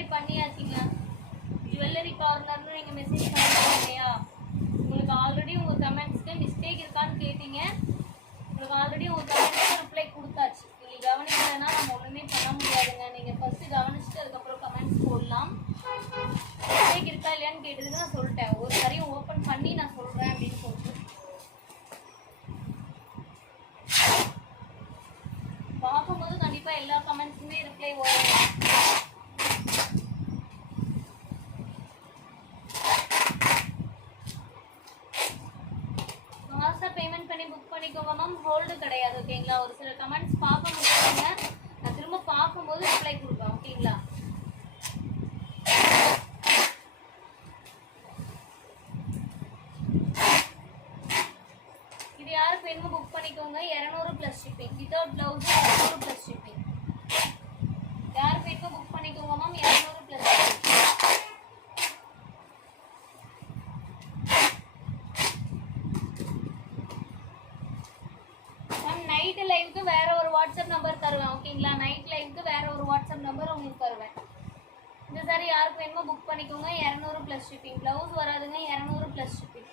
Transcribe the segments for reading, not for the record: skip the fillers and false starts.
Reply பண்ணியாச்சுங்க. Jewellery கார்னர்னு நீங்கள் message பண்ணுறீங்க இல்லையா, உங்களுக்கு ஆல்ரெடி உங்கள் கமெண்ட்ஸ்க்கு மிஸ்டேக் இருக்கான்னு கேட்டீங்க. உங்களுக்கு ஆல்ரெடி உங்கள் கமெண்ட்ஸ்க்கு ரிப்ளை கொடுத்தாச்சு. நீங்கள் கவனிக்கலைன்னா நம்ம ஒன்றுமே பண்ண முடியாதுங்க. நீங்கள் ஃபஸ்ட்டு கவனிச்சுட்டு அதுக்கப்புறம் கமெண்ட்ஸ் போடலாம். மிஸ்டேக் இருக்கா இல்லையான்னு கேட்டதுக்கு நான் சொல்லிட்டேன். ஒரு சரியும் ஓப்பன் பண்ணி நான் சொல்கிறேன் அப்படின்னு சொல்லிட்டு பார்க்கும்போது கண்டிப்பாக எல்லா கமெண்ட்ஸுமே ரிப்ளை வரும். மாதம் பேமெண்ட் பண்ணி புக் பண்ணிக்கோங்க மேம். ஹோல்டு கிடையாது ஓகேங்களா. ஒரு சில கமெண்ட்ஸ் பார்க்க முடியாதுங்க, நான் திரும்ப பார்க்கும்போது ரிப்ளை கொடுப்பேன் ஓகேங்களா. இது யாருக்கு வேணுமோ புக் பண்ணிக்கோங்க. 200 plus shipping. Without blouse 200 plus shipping. யாருக்கு வேணுமோ புக் பண்ணிக்கோங்க மேம். 200 plus shipping. நைட்டு லைவுக்கு வேற ஒரு வாட்ஸ்அப் நம்பர் தருவேன் ஓகேங்களா. நைட் லைவுக்கு வேற ஒரு வாட்ஸ்அப் நம்பர் உங்களுக்கு தருவேன். இந்த சாரி யாருக்கு வேணுமோ புக் பண்ணிக்கோங்க. 200 ப்ளஸ் ஷிப்பிங். ப்ளவுஸ் வராதுங்க. 200 ப்ளஸ் ஷிப்பிங்.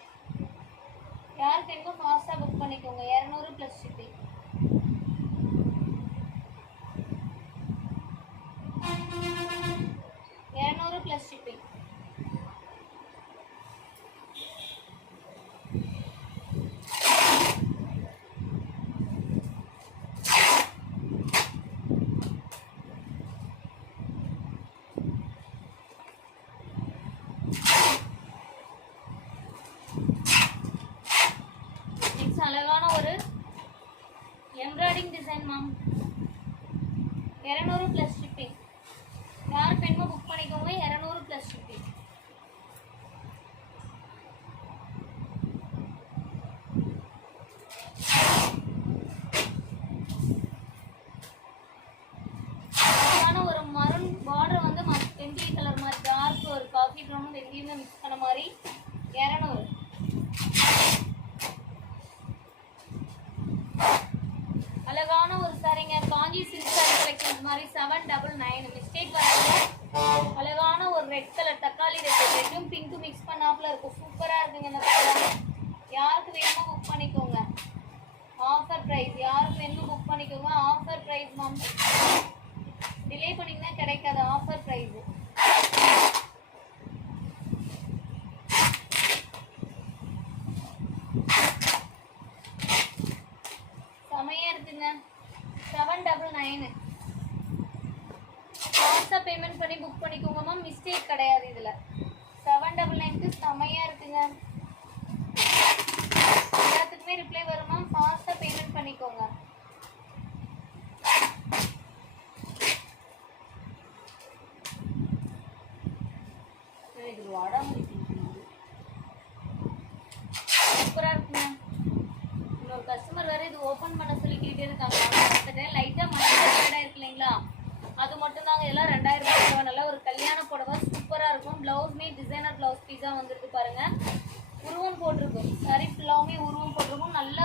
யாருக்கு வேணுமோ ஃபாஸ்ட்டாக புக் பண்ணிக்கோங்க. 200 ப்ளஸ் ஷிப்பிங். Plus shipping. அழகான ஒரு embroidery design ma'am. 200 plus shipping. யார் வேணுமோ புக் பண்ணிக்கோங்க. 200 ப்ளஸ் ஷிப்பிங். அழகான ஒரு மரூன் பார்டர் வந்து வெந்தய கலர் மாதிரி டார்க் ஒரு காஃபி ப்ரௌன் வெந்தயமே மிக்ஸ் பண்ண மாதிரி 200. அழகான ஒரு சாரிங்க. காஞ்சி சில்க் சாரி கலெக்ஷன் மாதிரி 799. மிஸ்டேக் வராது. அழகான ஒரு ரெட் கலர் தக்காளி ரெட்டும் பிங்க்கும் மிக்ஸ் பண்ணாப்புல இருக்கும். சூப்பராக இருக்குங்க இந்த கலர். யாருக்கு வேணுமோ புக் பண்ணிக்கோங்க. Offer price. யாருக்கு வேணுமோ புக் பண்ணிக்கோங்க. Offer price ma'am. டிலே பண்ணிங்கன்னா கிடைக்காது. Offer price. செமையாக இருக்குங்க. 799. ஃபாஸ்ட்டாக பேமெண்ட் பண்ணி புக் பண்ணிக்கோங்க மேம். மிஸ்டேக் கிடையாது இதில். 799க்கு செமையாக இருக்குங்க. எல்லாத்துக்குமே ரிப்ளை வரும் மேம். ஃபாஸ்ட்டாக பேமெண்ட் பண்ணிக்கோங்க. இது வாடாமல் சூப்பராக இருக்குங்க. இன்னொரு கஸ்டமர் வேறு இது ஓப்பன் பண்ண சொல்லி கேட்டே இருக்காங்க. பார்த்துட்டேன். லைட்டாக மஞ்சள் இருக்கு இல்லைங்களா, அது மட்டும் தாங்க. எல்லாம் 2000 ரூபாய். நல்லா ஒரு கல்யாண புடவை சூப்பராக இருக்கும். ப்ளவுஸ்மே டிசைனர் ப்ளவுஸ் பீஸாக வந்துருக்கு பாருங்கள். உருவம் போட்டிருக்கும். சாரி ஃபுல்லாவுமே உருவம் போட்டிருக்கும். நல்ல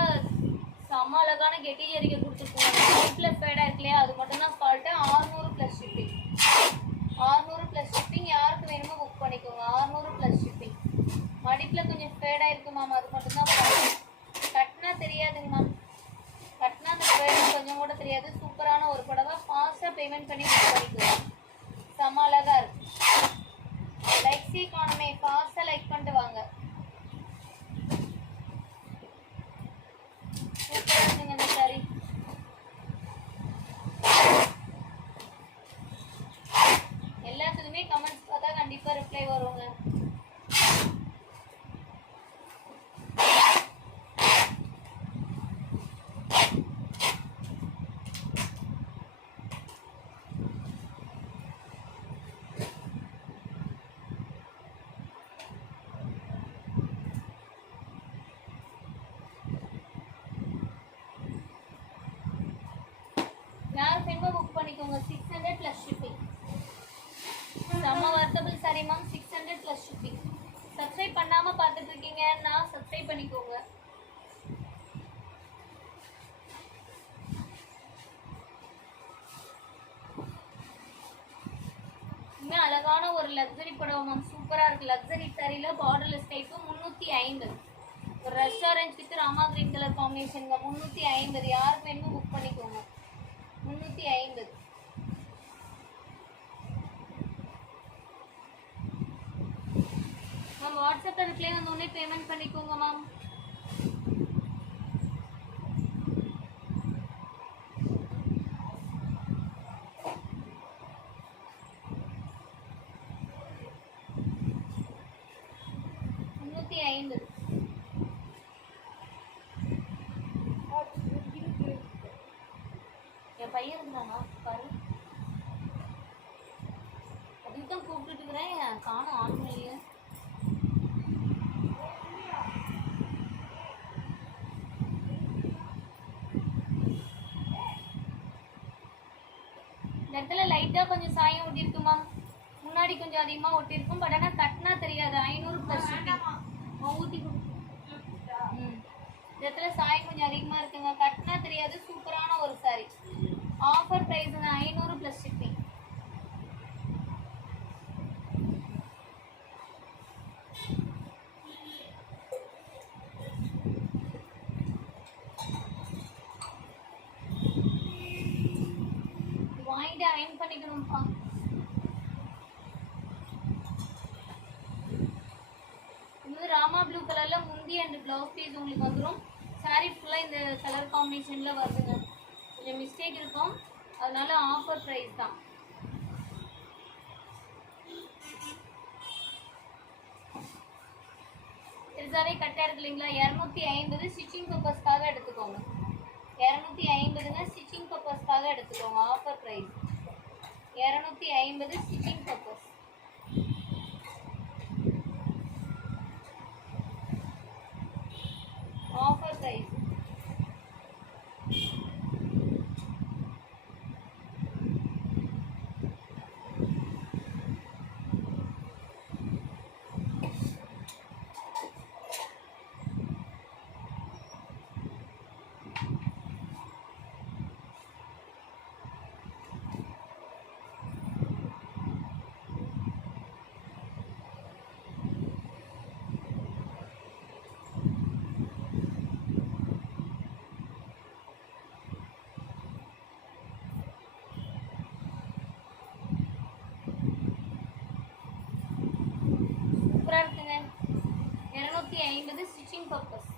செம்ம அழகான கெட்டி ஜரிகை கொடுத்துருக்கோம். ப்ளஸ் ஃபேடாக இருக்கு இல்லையா, அது மட்டும்தான் fault. 600 plus shipping. 600 plus shipping. யாருக்கு வேணுமோ புக் பண்ணிக்கோங்க. 600 ப்ளஸ் ஷிப்பிங். மடிப்பில் கொஞ்சம் ஃபேடாக இருக்குது மேம், அது மட்டும்தான் ஃபால்ட்டு. கட்டினா தெரியாதுங்க மேம். கட்டினா அந்த ஃபேடு கொஞ்சம் கூட தெரியாது. சூப்பரான ஒரு புடவை. ஃபாஸ்ட்டாக பேமெண்ட் பண்ணி புக் பண்ணிக்கலாம். செம்ம அழகாக இருக்கு. லைக்ஸே காணுமே. ஃபாஸ்ட்டாக லைக் பண்ணிட்டு வாங்க. சூப்பராக இருக்குங்க இந்த சாரி. எல்லாத்துக்குமே கமெண்ட்ஸ் பார்த்தா கண்டிப்பாக ரிப்ளை வருங்க. யார் வேணுமோ புக் பண்ணிக்கோங்க. 600 ப்ளஸ் ஷிப்பிங். செம்ம worthable sari ma'am. 600 plus shipping. Subscribe பண்ணாமல் பார்த்துட்டு இருக்கீங்க, நான் சப்ஸ்கிரைப் பண்ணிக்கோங்க. இன்னும் அழகாக அழகான ஒரு லக்ஸரி புடவை மேம், சூப்பரா இருக்கு. லக்ஸரி சாரியில பார்டர்லெஸ் டைப்பு 350. ஒரு restaurant with Rama green colour காம்பினேஷனுங்க. 350. யாருக்கு வேணுமோ புக் பண்ணிக்கோங்க. 350. மேம் வாட்ஸ்அப்ல ரிப்ளை வந்தோடனே பேமெண்ட் பண்ணிக்கோங்க மேம். என் பையன் இருந்தானா பாரு, அதுக்கு தான் கூப்பிட்டு இருக்கிறேன், காணும் ஆன்லைன்ல. இந்த இடத்துல லைட்டா கொஞ்சம் சாயம் ஒட்டிருக்கு மேம், முன்னாடி கொஞ்சம் அதிகமா ஒட்டிருக்கும். பட் ஆனால் கட்டினா தெரியாது. 500 ப்ளஸ் ஷிப்பிங். ஊற்றி இந்த இடத்துல சாயம் கொஞ்சம் அதிகமா இருக்குங்க, கட்டினா தெரியாது. சூப்பரான ஒரு சாரி. ஆஃபர் ப்ரைஸுங்க 500 ப்ளஸ் ஷிப்பிங். வாங்கிட்டு அயன் பண்ணிக்கணும்ப்பா. ராமா ப்ளூ கலர்ல முந்தி அண்ட் பிளவுஸ் பீஸ் உங்களுக்கு வந்துடும். சாரி ஃபுல்லா இந்த கலர் காம்பினேஷன்ல வருதுங்க. கொஞ்சம் மிஸ்டேக் இருக்கும், அதனால ஆஃபர் ப்ரைஸ் தான். பெருசாவே கட்டா இருக்கு இல்லைங்களா? 250. ஸ்டிச்சிங் பர்பஸ்க்காக எடுத்துக்கோங்க. 250ங்க, ஸ்டிச்சிங் பர்பஸ்க்காக எடுத்துக்கோங்க. Offer price 250 stitching purpose. Offer price. சூப்பரா இருக்குங்க. 250 ஸ்டிச்சிங் பர்பஸ்.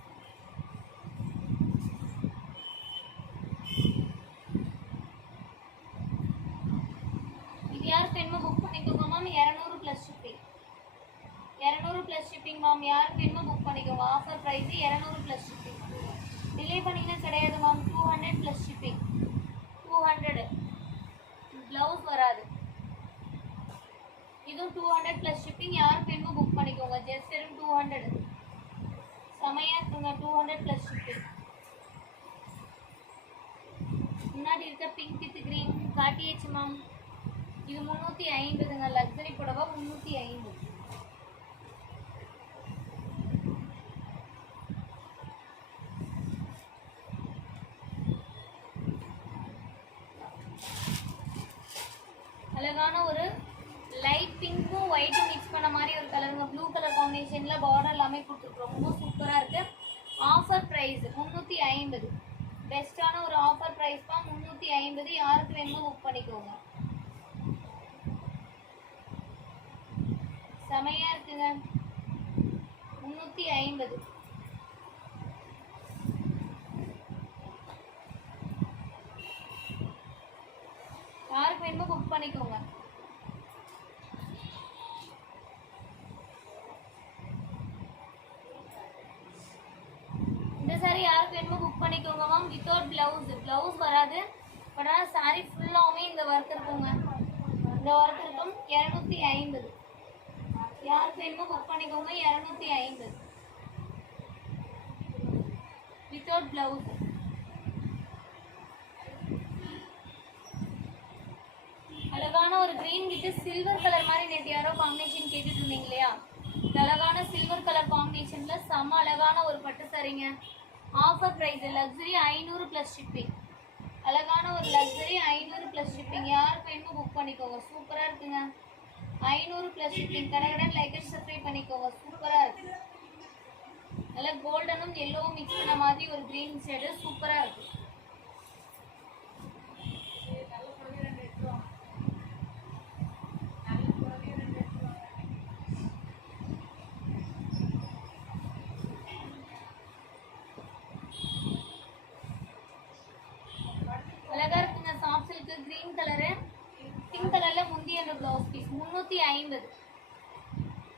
இது யாருக்கு வேணுமோ புக் பண்ணிக்கோங்க ma'am. 200 plus shipping. 200 plus shipping ma'am. யாருக்கு வேணுமோ புக் பண்ணிக்கோங்க. Offer price 200 plus shipping. Delay பண்ணினா கிடையாது மேம். 200 plus shipping. 200. ப்ளவுஸ் வராது. இதுவும் 200 ப்ளஸ் ஷிப்பிங். யாருக்கு வேணுமோ புக் பண்ணிக்கோங்க. ஜஸ்ட் வெறும் 200. செமையா இருக்குங்க. 200 ப்ளஸ் ஷிப்பிங். முன்னாடி இருக்க பிங்க் வித் கிரீன் காட்டியாச்சு மேம். இது 350ங்க. லக்ஸரி புடவை 350. அழகான ஒரு லைட் பிங்க்கும் ஒயிட்டும் மிக்ஸ் பண்ண மாதிரி ஒரு கலருங்க. ப்ளூ கலர் காம்பினேஷன்ல பார்டர் எல்லாமே கொடுத்துருக்கோம். ரொம்ப சூப்பரா இருக்கு. Offer price 350. பெஸ்டான ஒரு ஆஃபர் ப்ரைஸ் தான் 350. யாருக்கு வேணுமோ புக் பண்ணிக்கோங்க. செமையா இருக்குங்க. 350. யாருக்கு வேணுமோ புக் பண்ணிக்கோங்க. இந்த சாரி யாருக்கு வேணுமோ புக் பண்ணிக்கோங்க மேம். Without blouse. பிளவுஸ் வராது. பட் ஆனால் சாரி ஃபுல்லாகவுமே இந்த ஒர்க் இருக்குங்க. இந்த ஒர்க் இருக்கும். 250. யாருக்கு வேணுமோ புக் பண்ணிக்கோங்க. 250 வித்தவுட் பிளவுஸ். அழகான ஒரு கிரீன் வித் சில்வர் கலர் மாதிரி நேற்று யாரோ காம்பினேஷன் கேட்டுட்டு இருந்தீங்க இல்லையா? இந்த அழகான சில்வர் கலர் காம்பினேஷன்ல செம்ம அழகான ஒரு பட்டு சாரிங்க. Offer price. Luxury 500 plus shipping. அழகான ஒரு லக்ஸரி 500 ப்ளஸ் ஷிப்பிங். யாருக்கு வேணுமோ புக் பண்ணிக்கோங்க. சூப்பராக இருக்குங்க. 500 ப்ளஸ் ஷிப்பிங். கடகடன் லைக் அண்ட் சப்ஸ்கிரைப் பண்ணிக்கோங்க. சூப்பராக இருக்கு. நல்லா கோல்டனும் எல்லோவும் மிக்ஸ் பண்ண மாதிரி ஒரு க்ரீன் ஷேடு சூப்பராக இருக்கு. அழகா இருக்குங்க. Soft silk green colour, pink கலர்ல முந்தி என்ற ப்ளவுஸ் பீஸ் 350.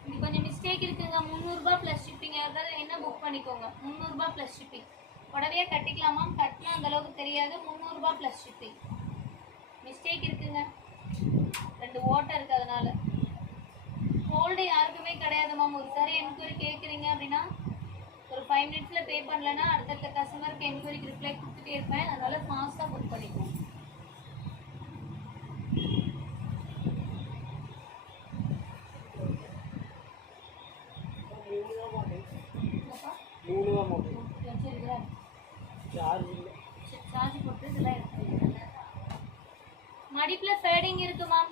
இது கொஞ்சம் மிஸ்டேக் இருக்குங்க. 300 ரூபாய் ப்ளஸ் ஷிப்பிங். யாராவது என்ன புக் பண்ணிக்கோங்க. 300 ரூபாய் ப்ளஸ் ஷிப்பிங். உடனே கட்டிக்கலாமா? கட்டினா அந்த அளவுக்கு தெரியாது. 300 ரூபாய் ப்ளஸ் ஷிப்பிங். மிஸ்டேக் இருக்குங்க. 2 ஓட்டை இருக்கு, அதனால ஹோல்டு யாருக்குமே கிடையாது மேம். ஒரு சாரி என்கொயரி கேட்குறீங்க அப்படின்னா ஒரு 5 மினிட்ஸ்ல பே பண்ணலன்னா அடுத்த கஸ்டமருக்கு என்கொயரிக்கு ரிப்ளை கொடுத்துட்டே இருப்பேன். அதனால ஃபாஸ்ட்டாக புக் பண்ணிக்கோங்க. மடிப்புல ஃபேடிங் இருக்கு மேம்.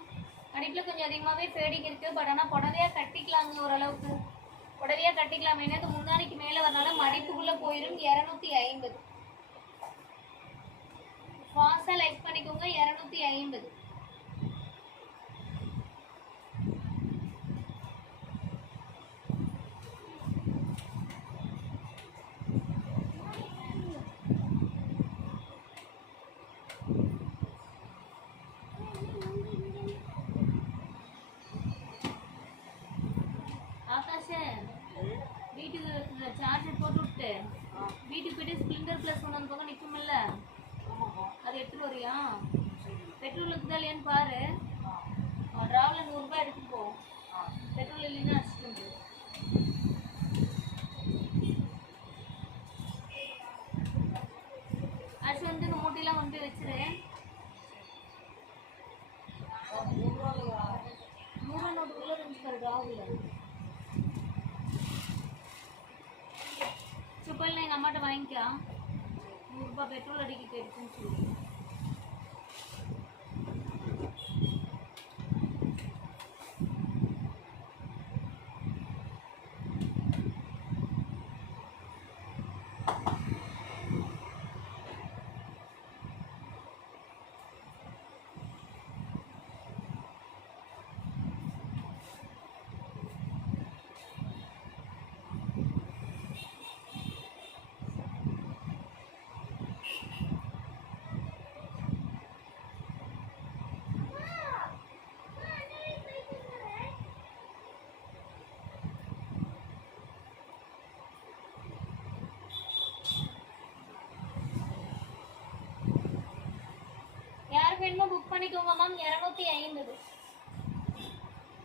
மடிப்புல கொஞ்சம் அதிகமாகவே ஃபேடிங் இருக்கு. பட் ஆனால் புடவையா கட்டிக்கலாங்க. ஓரளவுக்கு புடவையா கட்டிக்கலாம். ஏன்னா முந்தானிக்கு மேலே வரனால மடிப்புக்குள்ள போயிடும். 250. ஃபாஸ்டா லைக் பண்ணிக்கோங்க. 250. வீட்டுக்கு சார்ஜர் போட்டு விட்டு வீட்டுக்கு போயிட்டு ஸ்பிளிண்டர் ப்ளஸ் ஒன்று அந்த பக்கம் நிற்குமில்ல, அது எடுத்துட்டு வரியா? பெட்ரோல் இருக்குதா இல்லையான்னு பாரு. டிராவலில் 100 ரூபாய் எடுத்துட்டு போ. பெட்ரோல் இல்லைன்னா அடிச்சுட்டு வந்து. அடிச்சு வந்து இந்த மூட்டையெல்லாம் கொண்டு போய் வச்சிரு. 100 நோட்டுக்குள்ள இருந்துச்சு பாரு டிராவலில். சுப்பல் எங்கள் அம்மாட்ட வாங்கிக்கா. 100 ரூபாய் பெட்ரோல் அடிக்க போயிடுச்சுன்னு சொல்லி. வேணுமோ புக் பண்ணிக்கோங்க மேம். 250.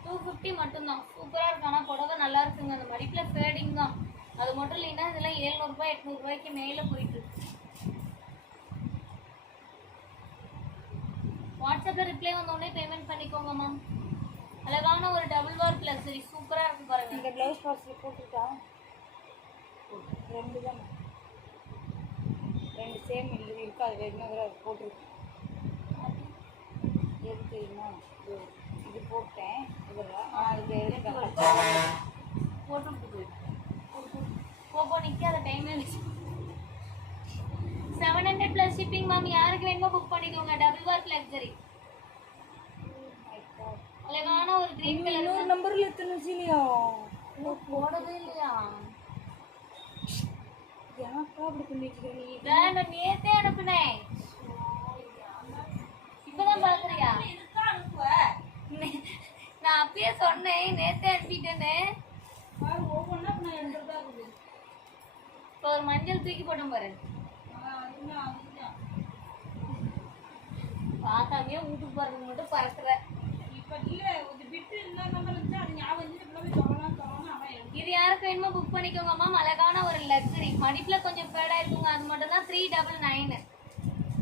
250 மட்டும்தான். சூப்பராக இருக்கு. ஆனால் புடவை நல்லா இருக்குங்க. அந்த மடிப்பில் ஃபேடிங் தான். அது மட்டும் இல்லைன்னா இதெல்லாம் 700 ரூபாய் 800 ரூபாய்க்கு மேலே போயிட்டு இருக்கு. வாட்ஸ்அப்பில் ரிப்ளை வந்தோடனே பேமெண்ட் பண்ணிக்கோங்க மேம். அழகான ஒரு டபுள் வார் ப்ளஸ் சரி சூப்பராக இருக்கு பாருங்க. இந்த ப்ளவுஸ் பார்சல் போட்டுருக்கா? 2 தான். 2 சேம் இல்லை இருக்கு. அது வேணுங்கிற அது போட்டிருக்கு. எது தெரியுமா? இது போட்டேன். இதெல்லாம் இது போட்டு போப்போ நிற்காத டைமே வச்சு 700 ப்ளஸ் ஷிப்பிங் மேம். யாருக்கு வேணுமோ புக் பண்ணிக்கோங்க. Double warp luxury. அழகான ஒரு கிரீன் கலர். இன்னொரு நம்பர்ல எத்தனை இல்லையா? போடவே இல்லையா? எனக்கா அப்படி பண்ணிட்டு நீ நான் நேத்தே அனுப்புனேன். இப்பதான் பாக்குறியா? நான் அப்பயே சொன்னேன் நேத்தே அனுப்பிட்டேன்னு. ஒவ்வொன்றா நான் எடுத்துட்டு தான் இருக்குது. இப்போ ஒரு மஞ்சள் தூக்கி போட்டோம் பாரு. பார்க்காமே வீட்டுக்கு போறதுக்கு மட்டும் பறக்குற. இப்போ இல்லை ஒரு பிட்டு என்ன நம்பர் இருந்துச்சு அது ஞாபகம் வந்து இப்படி சொல்லலாம் அவன். இது யாருக்கு வேணுமோ புக் பண்ணிக்கோங்க மேம். அழகான ஒரு லக்ஸரி. மடிப்பில் கொஞ்சம் ஃபேடாக இருக்குங்க. அது மட்டும் தான் 399.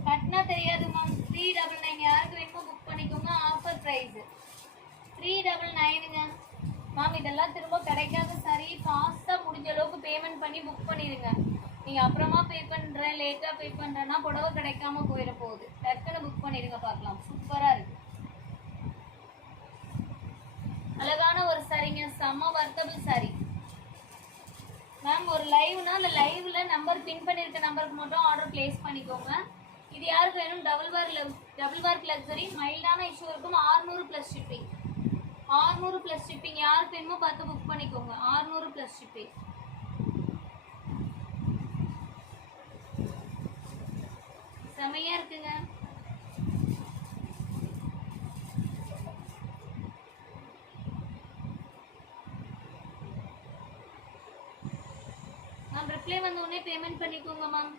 கட்டினா தெரியாது மேம். 399. யாருக்கு வேணுமோ புக் பண்ணிக்கோங்க. ஆஃபர் ப்ரைஸ் 399ங்க மேம். இதெல்லாம் திரும்ப கிடைக்காத சரி. ஃபாஸ்ட்டாக முடிஞ்ச அளவுக்கு பேமெண்ட் பண்ணி புக் பண்ணிடுங்க. நீங்கள் அப்புறமா பே பண்ணுறேன் லேட்டாக பே பண்ணுறேன்னா புடவை கிடைக்காம போயிட போகுது. டக்குன்னு புக் பண்ணிடுங்க. பார்க்கலாம். சூப்பராக இருக்குது. அழகான ஒரு சாரிங்க, செம்ம வர்த்தபிள் சாரி மேம். ஒரு லைவ்னா அந்த லைவ்ல நம்பர் பின் பண்ணிருக்க நம்பருக்கு மட்டும் ஆர்டர் பிளேஸ் பண்ணிக்கோங்க. இது யாருக்கு வேணும்? டபுள் ஒர்க் லக்ஸரி மைல்டான இஷ்யூ இருக்கும். 600 + ஷிப்பிங். 600 + ஷிப்பிங். யாருக்கு வேணுமோ பார்த்து புக் பண்ணிக்கோங்க. 600 + ஷிப்பிங். செமையா இருக்குங்க. மேம் ரிப்ளை வந்த உடனே பேமெண்ட் பண்ணிக்கோங்க மேம்.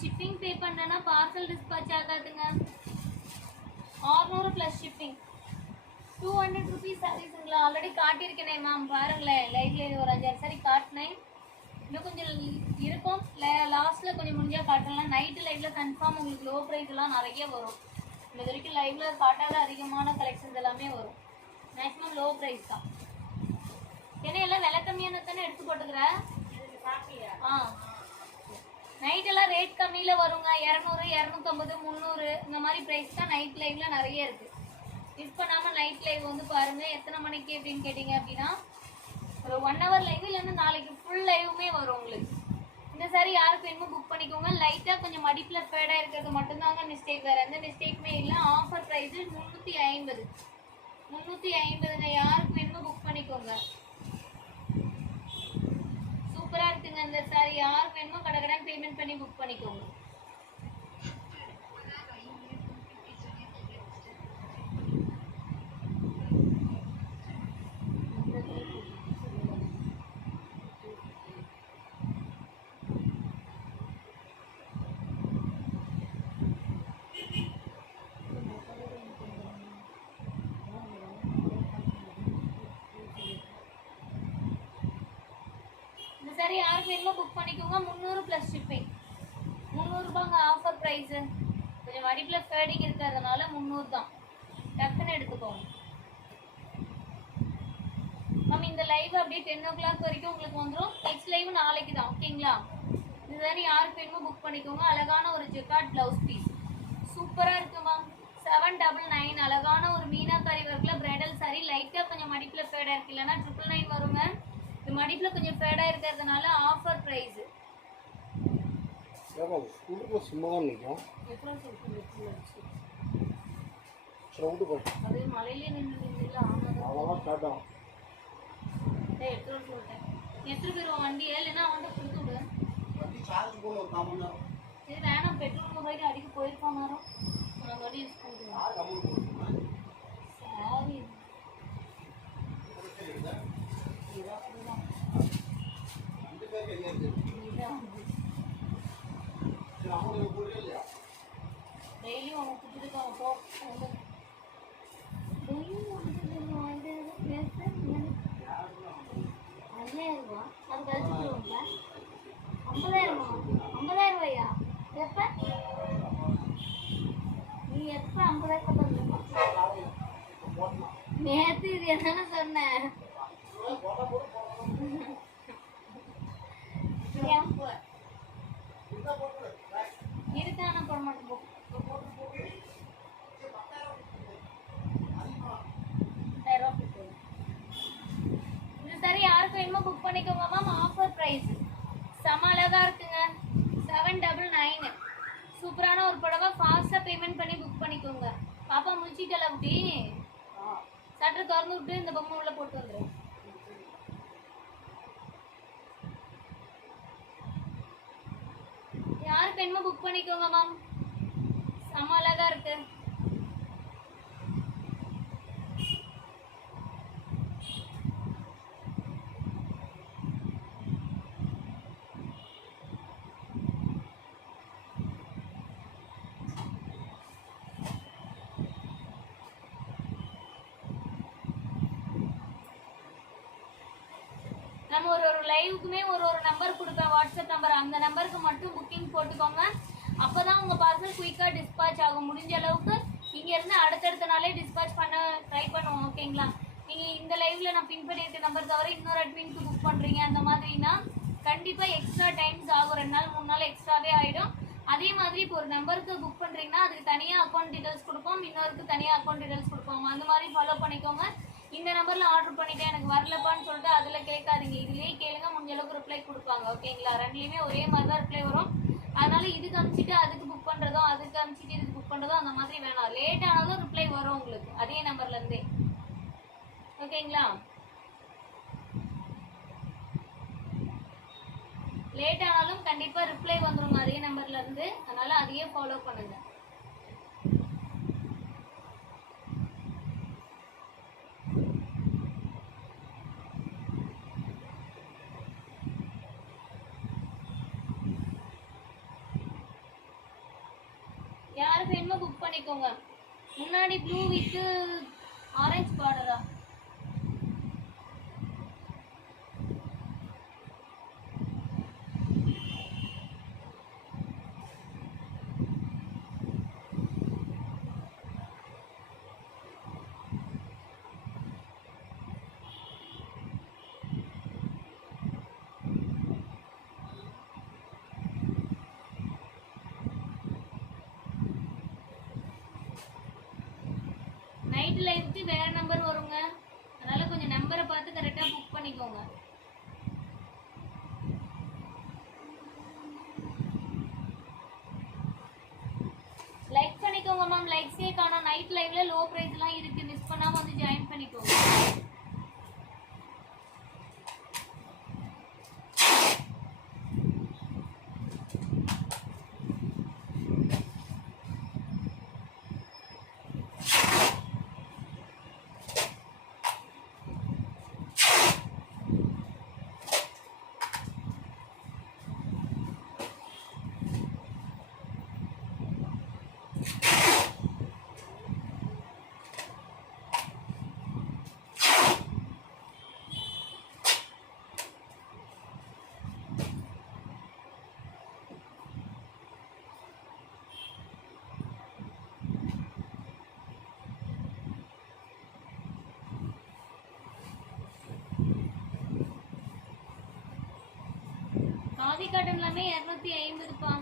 ஷிப்பிங் பே பண்ணனா பார்சல் டிஸ்பாச் ஆகாதுங்க. 600 + ஷிப்பிங். 200 ருபீஸ் சாரீஸ்ங்களா? ஆல்ரெடி காட்டியிருக்கேனே மேம், பாருங்களேன் லைவ்ல ஒரு 5-6 சாரி காட்டினேன். இன்னும் கொஞ்சம் இருக்கும். லாஸ்ட்ல கொஞ்சம் முடிஞ்சா காட்டலாம். நைட்டு லைவ்ல கன்ஃபார்ம் உங்களுக்கு லோ ப்ரைஸ் எல்லாம் நிறைய வரும். இந்த வரைக்கும் லைவ்ல காட்டாத அதிகமான கலெக்ஷன்ஸ் எல்லாமே வரும். மேக்ஸிமம் லோ ப்ரைஸ் தான். ஏன்னா எல்லாம் விலை கம்மியான தானே எடுத்து போட்டுக்கிறேன். நைட் எல்லாம் ரேட் கம்மியில வருங்க. 200, 250, 300 இந்த மாதிரி பிரைஸ் தான் நைட் லைவ்ல நிறைய இருக்கு. மிஸ் பண்ணாம நைட் லைவ் வந்து பாருங்க. எத்தனை மணிக்கு அப்படின்னு கேட்டீங்க அப்படின்னா ஒரு 1 hour லைவ், இல்லைன்னா நாளைக்கு ஃபுல் லைவுமே வரும் உங்களுக்கு. இந்த சாரி யாருக்கு வேணுமோ புக் பண்ணிக்கோங்க. லைட்டா கொஞ்சம் மடிப்புல ஃபேடா இருக்கிறது மட்டும்தாங்க மிஸ்டேக், வேற எந்த மிஸ்டேக்குமே இல்லை. Offer price 350. 350ங்க. யாருக்கு வேணுமோ புக் பண்ணிக்கோங்க. சூப்பரா இருக்குங்க இந்த சாரி. யாருக்கு வேணுமோ கடகடன் பேமெண்ட் பண்ணி புக் பண்ணிக்கோங்க. சரி, யாருக்கு வேணுமோ புக் பண்ணிக்கோங்க. 300 + ஷிப்பிங். 300 ரூபாங்க ஆஃபர் ப்ரைஸ். கொஞ்சம் வடிப்பில் ஃபேடிங் இருக்கிறதுனால 300 தான். டக்குன்னு எடுத்துக்கோங்க மேம். இந்த லைவ் அப்படியே 10 o'clock வரைக்கும் உங்களுக்கு வந்துடும். நெக்ஸ்ட் லைவ் நாளைக்கு தான். ஓகேங்களா? இது சரி, யாருக்கு வேணுமோ புக் பண்ணிக்கோங்க. அழகான ஒரு ஜெக்கார்ட் ப்ளவுஸ் பீஸ் சூப்பராக இருக்கு மேம். 799. அழகான ஒரு மீனாக்காரி ஒர்க்கில் பிரைடல் சாரி. லைட்டாக கொஞ்சம் மடிப்பில் ஃபேடாக இருக்கு, இல்லைன்னா 999 வருங்க. இது மடிப்புல கொஞ்சம் ஃபேடா இருக்கிறதுனால ஆஃபர் பிரைஸ். சேவா ஸ்கூலுக்கு சும்மா தான் நிக்கும். எத்தனை சொல்லுங்க ரவுண்ட் போடு. அது மலையில நின்னுல அவளா காட்டா. டேய் எத்தனை சொல்றேன். எத்தனை பேர் வண்டி இல்லனா அவன்ட கொடுத்து விடு. வண்டி சார்ஜ் போட ஒரு 1/4 மணி நேரம். சரி வேணாம், பெட்ரோல் போயிட்டு அடிக்கு போயிருப்போம் நேரம். நான் வண்டி யூஸ் பண்ணிக்கிறேன். யார் அமௌண்ட் கொடுக்கணும்? சாரி. டெய்லி உனக்கு கொடுத்துருக்காங்க போ. ரூபா அது கழிச்சுருவோம்ல. 50,000 50,000 ரூபாயா? எப்ப நீ எப்ப 50,000 நேற்று இது என்னன்னு சொன்னேன். இருக்கான போட மாட்டோம். இது சரி, யாருக்கு வேணுமோ புக் பண்ணிக்கோங்க மேம். ஆஃபர் பிரைஸ் செம அழகா இருக்குங்க. 799. சூப்பரான ஒரு புடவை. ஃபாஸ்டா பேமெண்ட் பண்ணி புக் பண்ணிக்கோங்க. பாப்பா முடிச்சிட்டல குட்டி சட்டை திறந்து விட்டு இந்த பொம்மை உள்ள போட்டு வந்துரு. யார் பெண்மை புக் பண்ணிக்கோங்க மேம். செம்ம அழகா இருக்கு. நம்ம ஒரு லைவுக்குமே ஒரு நம்பர் கொடுப்பேன், வாட்ஸ்அப் நம்பர். அந்த நம்பருக்கு மட்டும் புக்கிங் போட்டுக்கோங்க. அப்பதான் உங்க பார்சல் குயிக்கா டிஸ்பாச் ஆகும். முடிஞ்ச அளவுக்கு இங்க இருந்து அடுத்தடுத்த நாளே டிஸ்பாச் பண்ண ட்ரை பண்ணுவோம். ஓகேங்களா? நீங்க இந்த லைவ்ல நான் பின் பண்ணியிருக்க நம்பர் தவிர இன்னொரு அட்மின்க்கு புக் பண்றீங்க அந்த மாதிரினா கண்டிப்பா எக்ஸ்ட்ரா டைம்ஸ் ஆகும். 2 நாள் 3 நாள் எக்ஸ்ட்ராவே ஆயிடும். அதே மாதிரி இப்போ ஒரு நம்பருக்கு புக் பண்றீங்கன்னா அதுக்கு தனியா அக்கௌண்ட் டீடைல்ஸ் கொடுப்போம், இன்னொருக்கு தனியா அக்கௌண்ட் டீடைல்ஸ் கொடுப்போம். அந்த மாதிரி ஃபாலோ பண்ணிக்கோங்க. இந்த நம்பர்ல ஆர்டர் பண்ணிட்டேன் எனக்கு வரலப்பான்னு சொல்லிட்டு அதுல கேட்காதீங்க. இதுலயே கேளுங்க, முடிஞ்ச அளவுக்கு ரிப்ளை கொடுப்பாங்க. ஓகேங்களா? ரெண்டுலயுமே ஒரே மாதிரி தான் ரிப்ளை வரும். அதனால இதுக்கு அனுப்பிச்சிட்டு அதுக்கு புக் பண்றதோ, அதுக்கு அனுப்பிச்சிட்டு இதுக்கு புக் பண்றதோ அந்த மாதிரி வேணாம். லேட் ஆனாலும் ரிப்ளை வரும் உங்களுக்கு அதே நம்பர்ல இருந்தே. ஓகேங்களா? லேட் ஆனாலும் கண்டிப்பா ரிப்ளை வந்துருங்க அதே நம்பர்ல இருந்து. அதனால அதையே ஃபாலோ பண்ணுங்க. யார் வேணுமோ புக் பண்ணிக்கோங்க. முன்னாடி ப்ளூ வித் ஆரஞ்சு பார்டரா? நைட் லைவுக்கு வேற நம்பர் வருங்க. அதனால கொஞ்சம் நம்பரை பார்த்து கரெக்டா புக் பண்ணிக்கோங்க. லைக் பண்ணிக்கோங்க மேம். லைக்ஸே காணோம். நைட் லைவ்ல லோ பிரைஸ்லாம் இருக்கு, மிஸ் பண்ணாம வந்து ஜாயின் பண்ணிக்கோங்க. காதி காட்டன் எல்லாமே 250பா.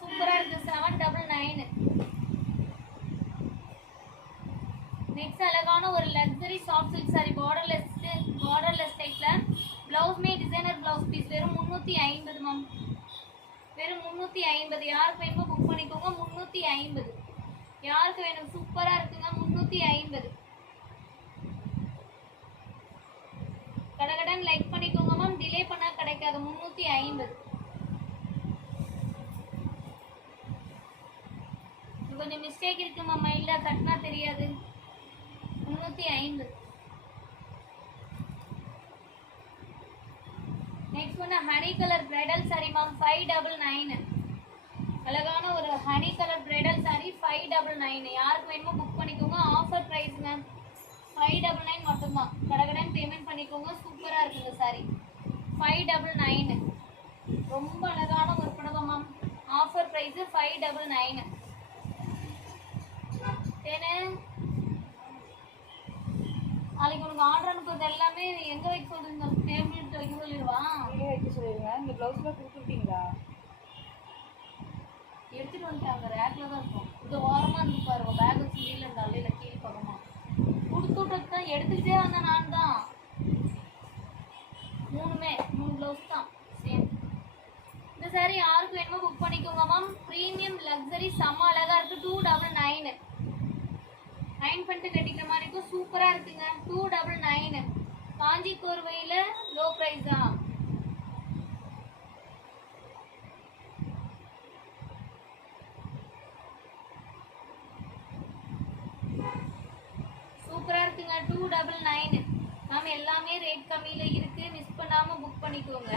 சூப்பரா இருக்கு. 799. நெக்ஸ்ட் அழகான ஒரு luxury soft silk sorry borderless டைப்ல பிளவுஸ்மே டிசைனர் பிளவுஸ் பீஸ் வெறும் 350 மேம். வெறும் 350. யாருக்கு வேணுமோ புக் பண்ணிக்கோங்க. 350. யாருக்கு வேணும்? சூப்பரா இருக்குங்க. 350. கடகடன் லைக் பண்ணிக்கோங்க மேம். டிலே பண்ணா கிடைக்காது. 350. கொஞ்சம் மிஸ்டேக் இருக்கு மாமா, இல்ல கட்டினா தெரியாது. 350. நெக்ஸ்ட் ஒன்று honey colour bridal sorry ma'am. 599. அழகான ஒரு ஹனி கலர் பிரைடல் சாரி 599. யாருக்கு வேணுமோ புக் பண்ணிக்கோங்க. Offer price ma'am. 599 மட்டும்தான். கடகடன் பேமெண்ட் பண்ணிக்கோங்க. சூப்பரா இருக்குங்க சாரி. 599. ரொம்ப அழகான ஒரு புடவை மேம். Offer price 599. தேனே நாளைக்கு உனக்கு ஆர்டர் அனுப்புறது எல்லாமே எங்க வைக்க சொல்றீங்க? டேபிள் எடுத்து வைக்க சொல்லிடுவா. கீழே வைக்க சொல்லிடுங்க. இந்த ப்ளவுஸ்லாம் கொடுத்துருக்கீங்களா? எடுத்துட்டு வந்துட்டாங்க, ரேக்ல தான் இருக்கும். இது ஓரமா இருந்து பாருங்க, பேக் வச்சு கீழே இருந்தாலும் இல்லை கீழே பக்கமா கொடுத்து விட்டது தான் எடுத்துக்கிட்டே வந்தேன். நான் தான் 3 ப்ளவுஸ் தான் சேம். இந்த சாரி யாருக்கு வேணுமோ புக் பண்ணிக்கோங்க மேம். ப்ரீமியம் லக்ஸரி செம்ம அழகா இருக்கு. 299 அயன் பண்ணிட்டு கட்டிக்கிற மாதிரி இருக்கும். சூப்பரா இருக்குங்க. 299 காஞ்சி கோர்வையில லோ பிரைஸ் தான். சூப்பரா இருக்குங்க. 299 மேம். எல்லாமே ரேட் கம்மியில இருக்கு, மிஸ் பண்ணாம புக் பண்ணிக்கோங்க.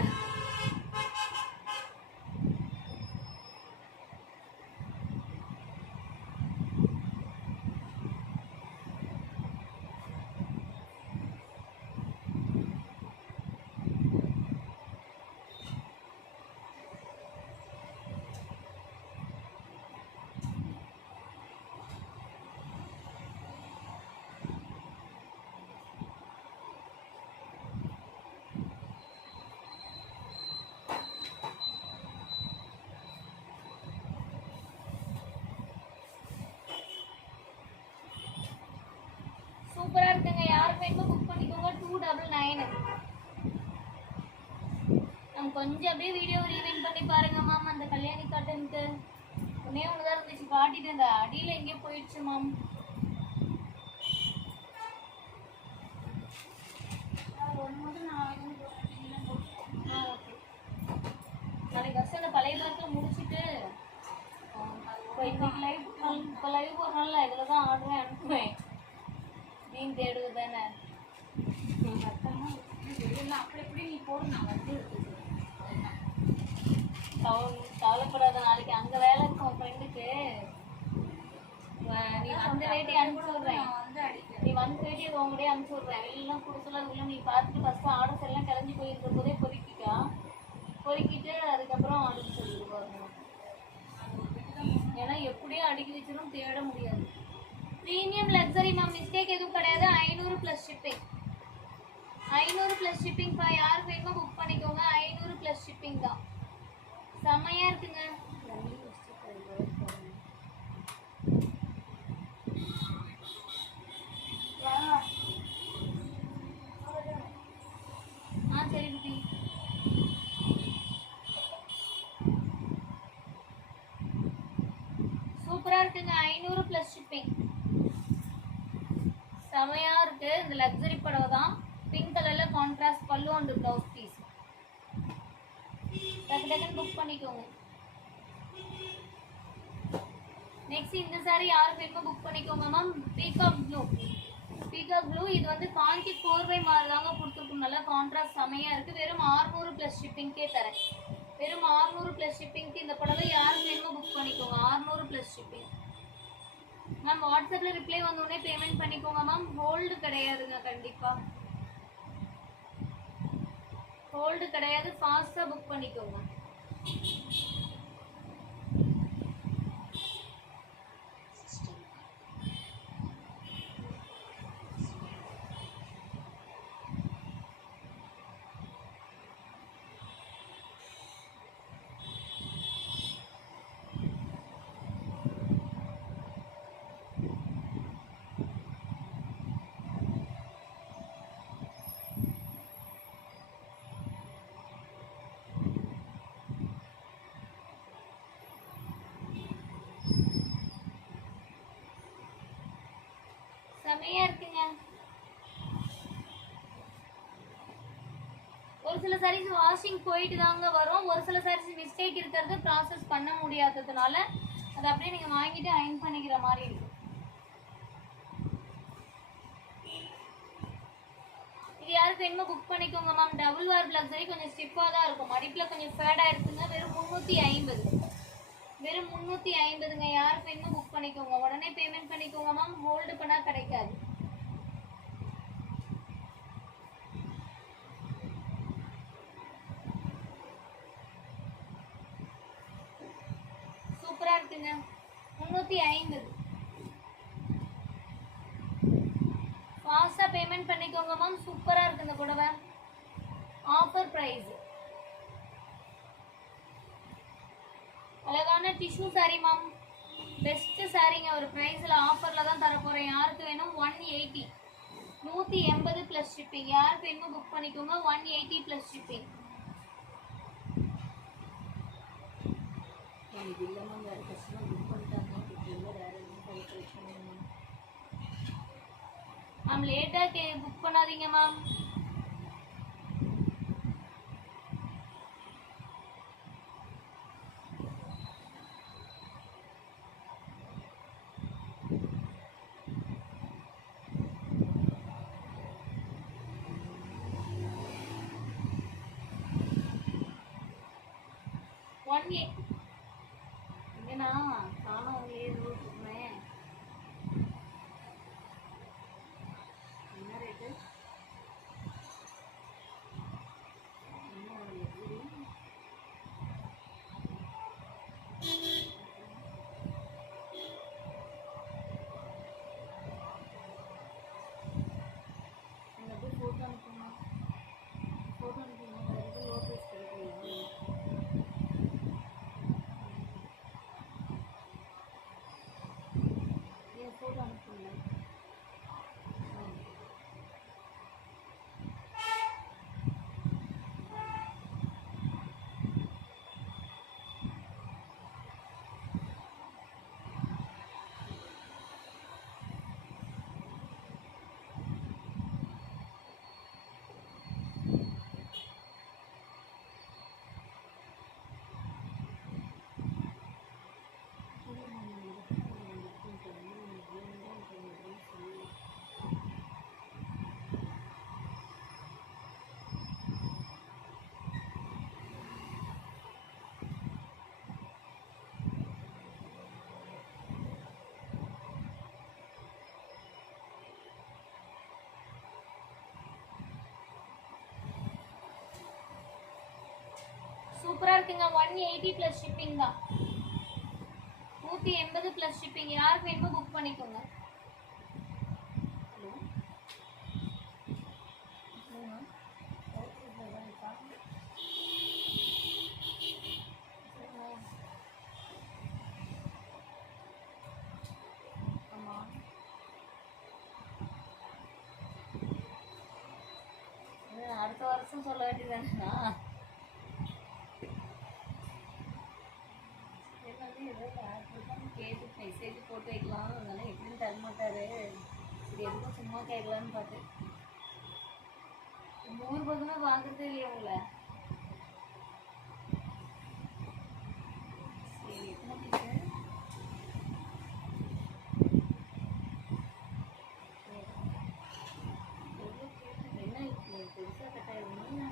சூப்பரா இருக்குங்க. யாருக்கு வேணுமோ புக் பண்ணிக்கோங்க. 299. நம்ம கொஞ்சம் அப்படியே வீடியோ ரீவைண்ட் பண்ணி பாருங்க மேம். அந்த கல்யாணி காட்டனுக்கு ஒன்னே ஒண்ணுதான் இருந்துச்சு, காட்டிட்டு அந்த அடியில எங்கேயோ போயிடுச்சு மேம். ஒன்று மட்டும் நான் நாளைக்கு ஃபஸ்ட்டு அந்த பழைய பேக்கில் முடிச்சுட்டு இப்போ இன்னைக்கு லைவ் போடுறனால இதில் தான் ஆர்டரே அனுப்புவேன். மீன் தேடுவது தானே. வெளியெல்லாம் அப்படி எப்படி நீ போடு, நான் வந்து கவலைப்படாத. நாளைக்கு அங்கே வேலை இருக்கும் உன் ஃப்ரெண்டுக்கு. நீ வந்து வேட்டி அனுப்பிச்சு விட்றேன். நான் வந்து அடிக்கிறேன். நீ வந்து வேட்டி அது உங்கள்கிட்டயே அனுப்பிச்சு விட்றேன். வெளியெல்லாம் கொடுத்துல அதுக்குள்ள நீ பார்த்துட்டு ஃபஸ்ட்டு ஆர்டர்ஸ் எல்லாம் கிளஞ்சி போயிருக்கிற போதே பொறுக்கிக்கா. பொறுக்கிட்டு அதுக்கப்புறம் ஆர்டர் சொல்லிட்டு பாருங்க. ஏன்னா எப்படியும் அடுக்கி வச்சிடும், தேட முடியாது. Premium luxury ma'am. மிஸ்டேக் எதுவும் கிடையாது. 500 ப்ளஸ் ஷிப்பிங். 500 ப்ளஸ் ஷிப்பிங் பா. யாருக்கு வேணுமோ புக் பண்ணிக்கோங்க. 500 ப்ளஸ் ஷிப்பிங் தான். செம்மையா இருக்குங்க. சரி குட்டி. சூப்பரா இருக்குங்க. 500 ப்ளஸ் ஷிப்பிங். செமையா இருக்கு. இந்த லக்ஸரி புடவை தான். பிங்க் கலர்ல கான்ட்ராஸ்ட் பல்லு அண்ட் ப்ளவுஸ் பீஸ். டக்கு டக்குன்னு புக் பண்ணிக்கோங்க. நெக்ஸ்ட் இந்த சாரி யாருக்கு வேணுமோ புக் பண்ணிக்கோங்க ma'am. Peacock blue. Peacock blue. இது வந்து காஞ்சி கோர்வை மாதிரி தாங்க கொடுத்துருக்கும். நல்லா கான்ட்ராஸ்ட் செமையா இருக்கு. வெறும் 600 ப்ளஸ் ஷிப்பிங்கே தரேன். வெறும் 600 ப்ளஸ் ஷிப்பிங்க்கு இந்த புடவை யாருக்கு வேணுமோ புக் பண்ணிக்கோங்க. 600 ப்ளஸ் ஷிப்பிங் மேம். வாட்ஸ்அப்பில் ரிப்ளை வந்தோடனே பேமெண்ட் பண்ணிக்கோங்க மேம். ஹோல்டு கிடையாதுங்க. கண்டிப்பாக ஹோல்டு கிடையாது. ஃபாஸ்ட்டாக புக் பண்ணிக்கோங்க. செமையா இருக்குங்க. ஒரு சில சாரீஸ் வாஷிங் போயிட்டு தாங்க வரும். ஒரு சில சாரீஸ் மிஸ்டேக் இருக்கிறது ப்ராசஸ் பண்ண முடியாததுனால அதை அப்படியே நீங்க வாங்கிட்டு அயன் பண்ணிக்கிற மாதிரி இருக்கு. இது யாருக்கு வேணுமோ புக் பண்ணிக்கோங்க மேம். Double warp luxury. கொஞ்சம் ஸ்டிஃபாக தான் இருக்கும். மடிப்பில் கொஞ்சம் ஃபேடாக இருக்குங்க. வெறும் 350. வெறும் 350ங்க. யாருக்கு வேணுமோ புக் பண்ணிக்கோங்க. உடனே பேமெண்ட் பண்ணிக்கோங்க மேம். ஹோல்டு பண்ணால் கிடைக்காது. சூப்பரா இருக்குங்க. 350. பேமெண்ட் பண்ணிக்கோங்க மேம். சூப்பரா இருக்கு இந்த புடவை. Offer price. அழகான டிஷ்யூ சாரி மேம். பெஸ்ட் சாரிங்க. ஒரு பிரைஸ்ல ஆஃபர்ல தான் தர போறேன். யாருக்கு வேணும் 180 180 பிளஸ் ஷிப்பிங். யாருக்கு வேணுமோ புக் பண்ணிக்கோங்க. 180 பிளஸ் ஷிப்பிங். இது இல்லாம வேற கஸ்டமர் புக் பண்ணிட்டாங்க. இப்போ வேற எதுவும் பிரச்சனை இல்லை. மேம் லேட்டா புக் பண்ணாதீங்க மேம். எங்கண்ணா நானும் உங்களே ரோட்டுக்குறேன். என்ன ரேட்டு? ஃபோட்டோ அனுப்புங்க. ஃபோட்டோ அனுப்புங்க. லோட்டஸ் கிடைக்கல. ஃபோட்டோ அனுப்புங்க. சூப்பரா இருக்குங்க. 180 பிளஸ் ஷிப்பிங் தான். 180 பிளஸ் ஷிப்பிங். யாருக்கு வேணுமோ புக் பண்ணிக்கோங்க. அடுத்த வருஷம் சொல்ல வேண்டியதுதானா? கேட்டு மெசேஜ் போட்டு வைக்கலாம். அதனால எப்படின்னு தர மாட்டாரு. சரி எதுக்கும் சும்மா கேட்கலான்னு பார்த்தேன். 100 பக்கமே வாங்குறதே இல்லையா உங்களை? சரி எத்தனை பீஸு? என்ன பெருசாக கட்டாயிருந்தா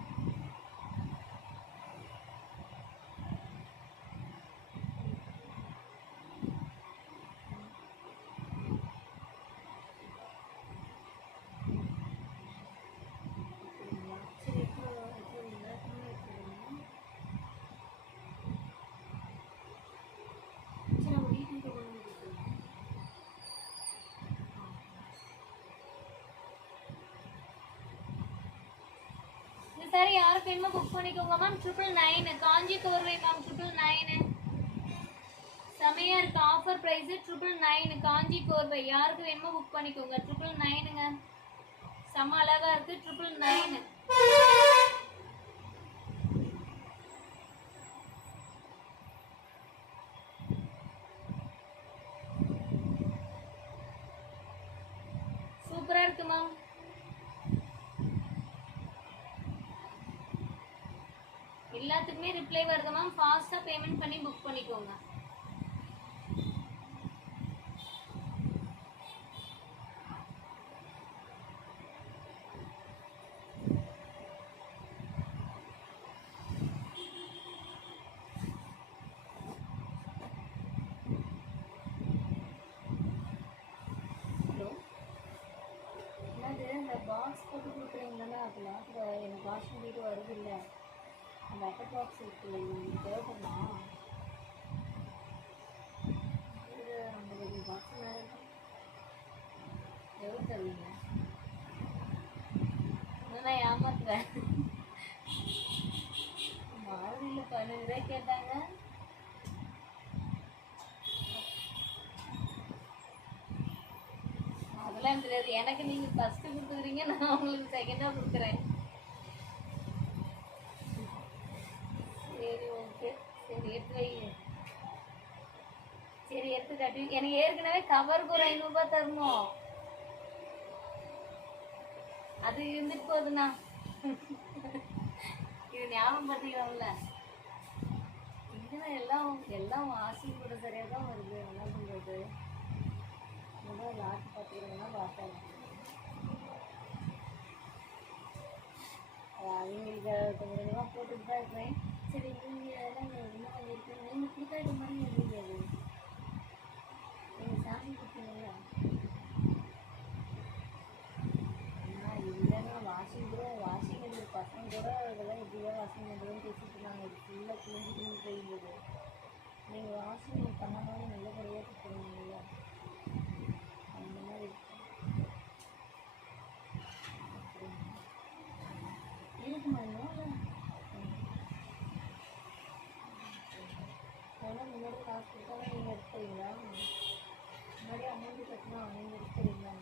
சாரி யாருக்கு வேணுமோ புக் பண்ணிக்கோங்க மேம். 999 காஞ்சி கோர்வை மேம். 999 செமையா இருக்கு. ஆஃபர் பிரைஸ் 999 காஞ்சி கோர்வை. யாருக்கு வேணுமோ புக் பண்ணிக்கோங்க. 999ங்க. செம அழகா இருக்கு. 999. சூப்பரா இருக்கு மேம். எல்லாத்துக்குமே ரிப்ளை வருது மேம். ஃபாஸ்டா பேமெண்ட் பண்ணி புக் பண்ணிக்கோங்க. என்னது இந்த பாக்ஸ் போட்டு கொடுக்குறீங்களா? அதில் எனக்கு வாஷிங் வீடு வருது இல்லை. அந்த அட்டை பாக்ஸ் இருக்குல்ல, உங்களுக்கு தேவைப்படுமா? இது 50 பாக்ஸ் மேலே எவ்வளோ தருவீங்க? நான் ஏமாத்துறேன். மாறுதியில் 15 ரூபாய் கேட்டாங்க. அதெல்லாம் தெரியாது. எனக்கு நீங்க ஃபர்ஸ்ட் கொடுத்துக்கிறீங்க, நான் உங்களுக்கு செகண்டா கொடுக்குறேன். சரி ஓகே, சரி எடுத்து வை. சரி எடுத்து கட்டி. எனக்கு ஏற்கனவே கவருக்கு ஒரு 500 ரூபாய் தரணும். அது இருந்துட்டு போகுதுண்ணா. இது ஞாபகம் படுத்திக்கிறோம்ல. இதுனா எல்லாம் வாஷிங் கூட சரியாக தான் வருது. என்ன பண்ணுறது? முதல்ல லாட்டு பார்த்துக்கிறோம்னா லாட்டாக இருக்கு. அவங்களுக்கு கொஞ்சம் கொஞ்சமாக போட்டுட்டு தான் இருக்கிறேன். சரி நீங்கள் எல்லாம் இன்னும் கொஞ்சம் இருக்கு. நீங்கள் கொடுத்தாக்க மாதிரி இருந்தது. அது நீங்கள் சாமி கொடுத்தீங்களா? இல்லைன்னா வாஷிங் பண்ணுற பசங்க கூட இதெல்லாம் எப்படியா வாஷிங் பண்ணுறதுன்னு பேசிட்டு இருந்தாங்க. இது ஃபுல்லாக கிழிஞ்சிட்டு போயிருந்தது. நீங்கள் வாஷிங் பண்ணாலும் நல்லபடியாக கொடுத்துருந்தீங்களா? அந்த மாதிரி இருக்குமா இன்னும்? அதெல்லாம் முன்னாடி காசு கொடுத்தாலும் நீங்கள் எடுத்துறீங்களா? முன்னாடி அமௌண்ட்டு கட்டினா நீங்கள் எடுத்துறீங்களா?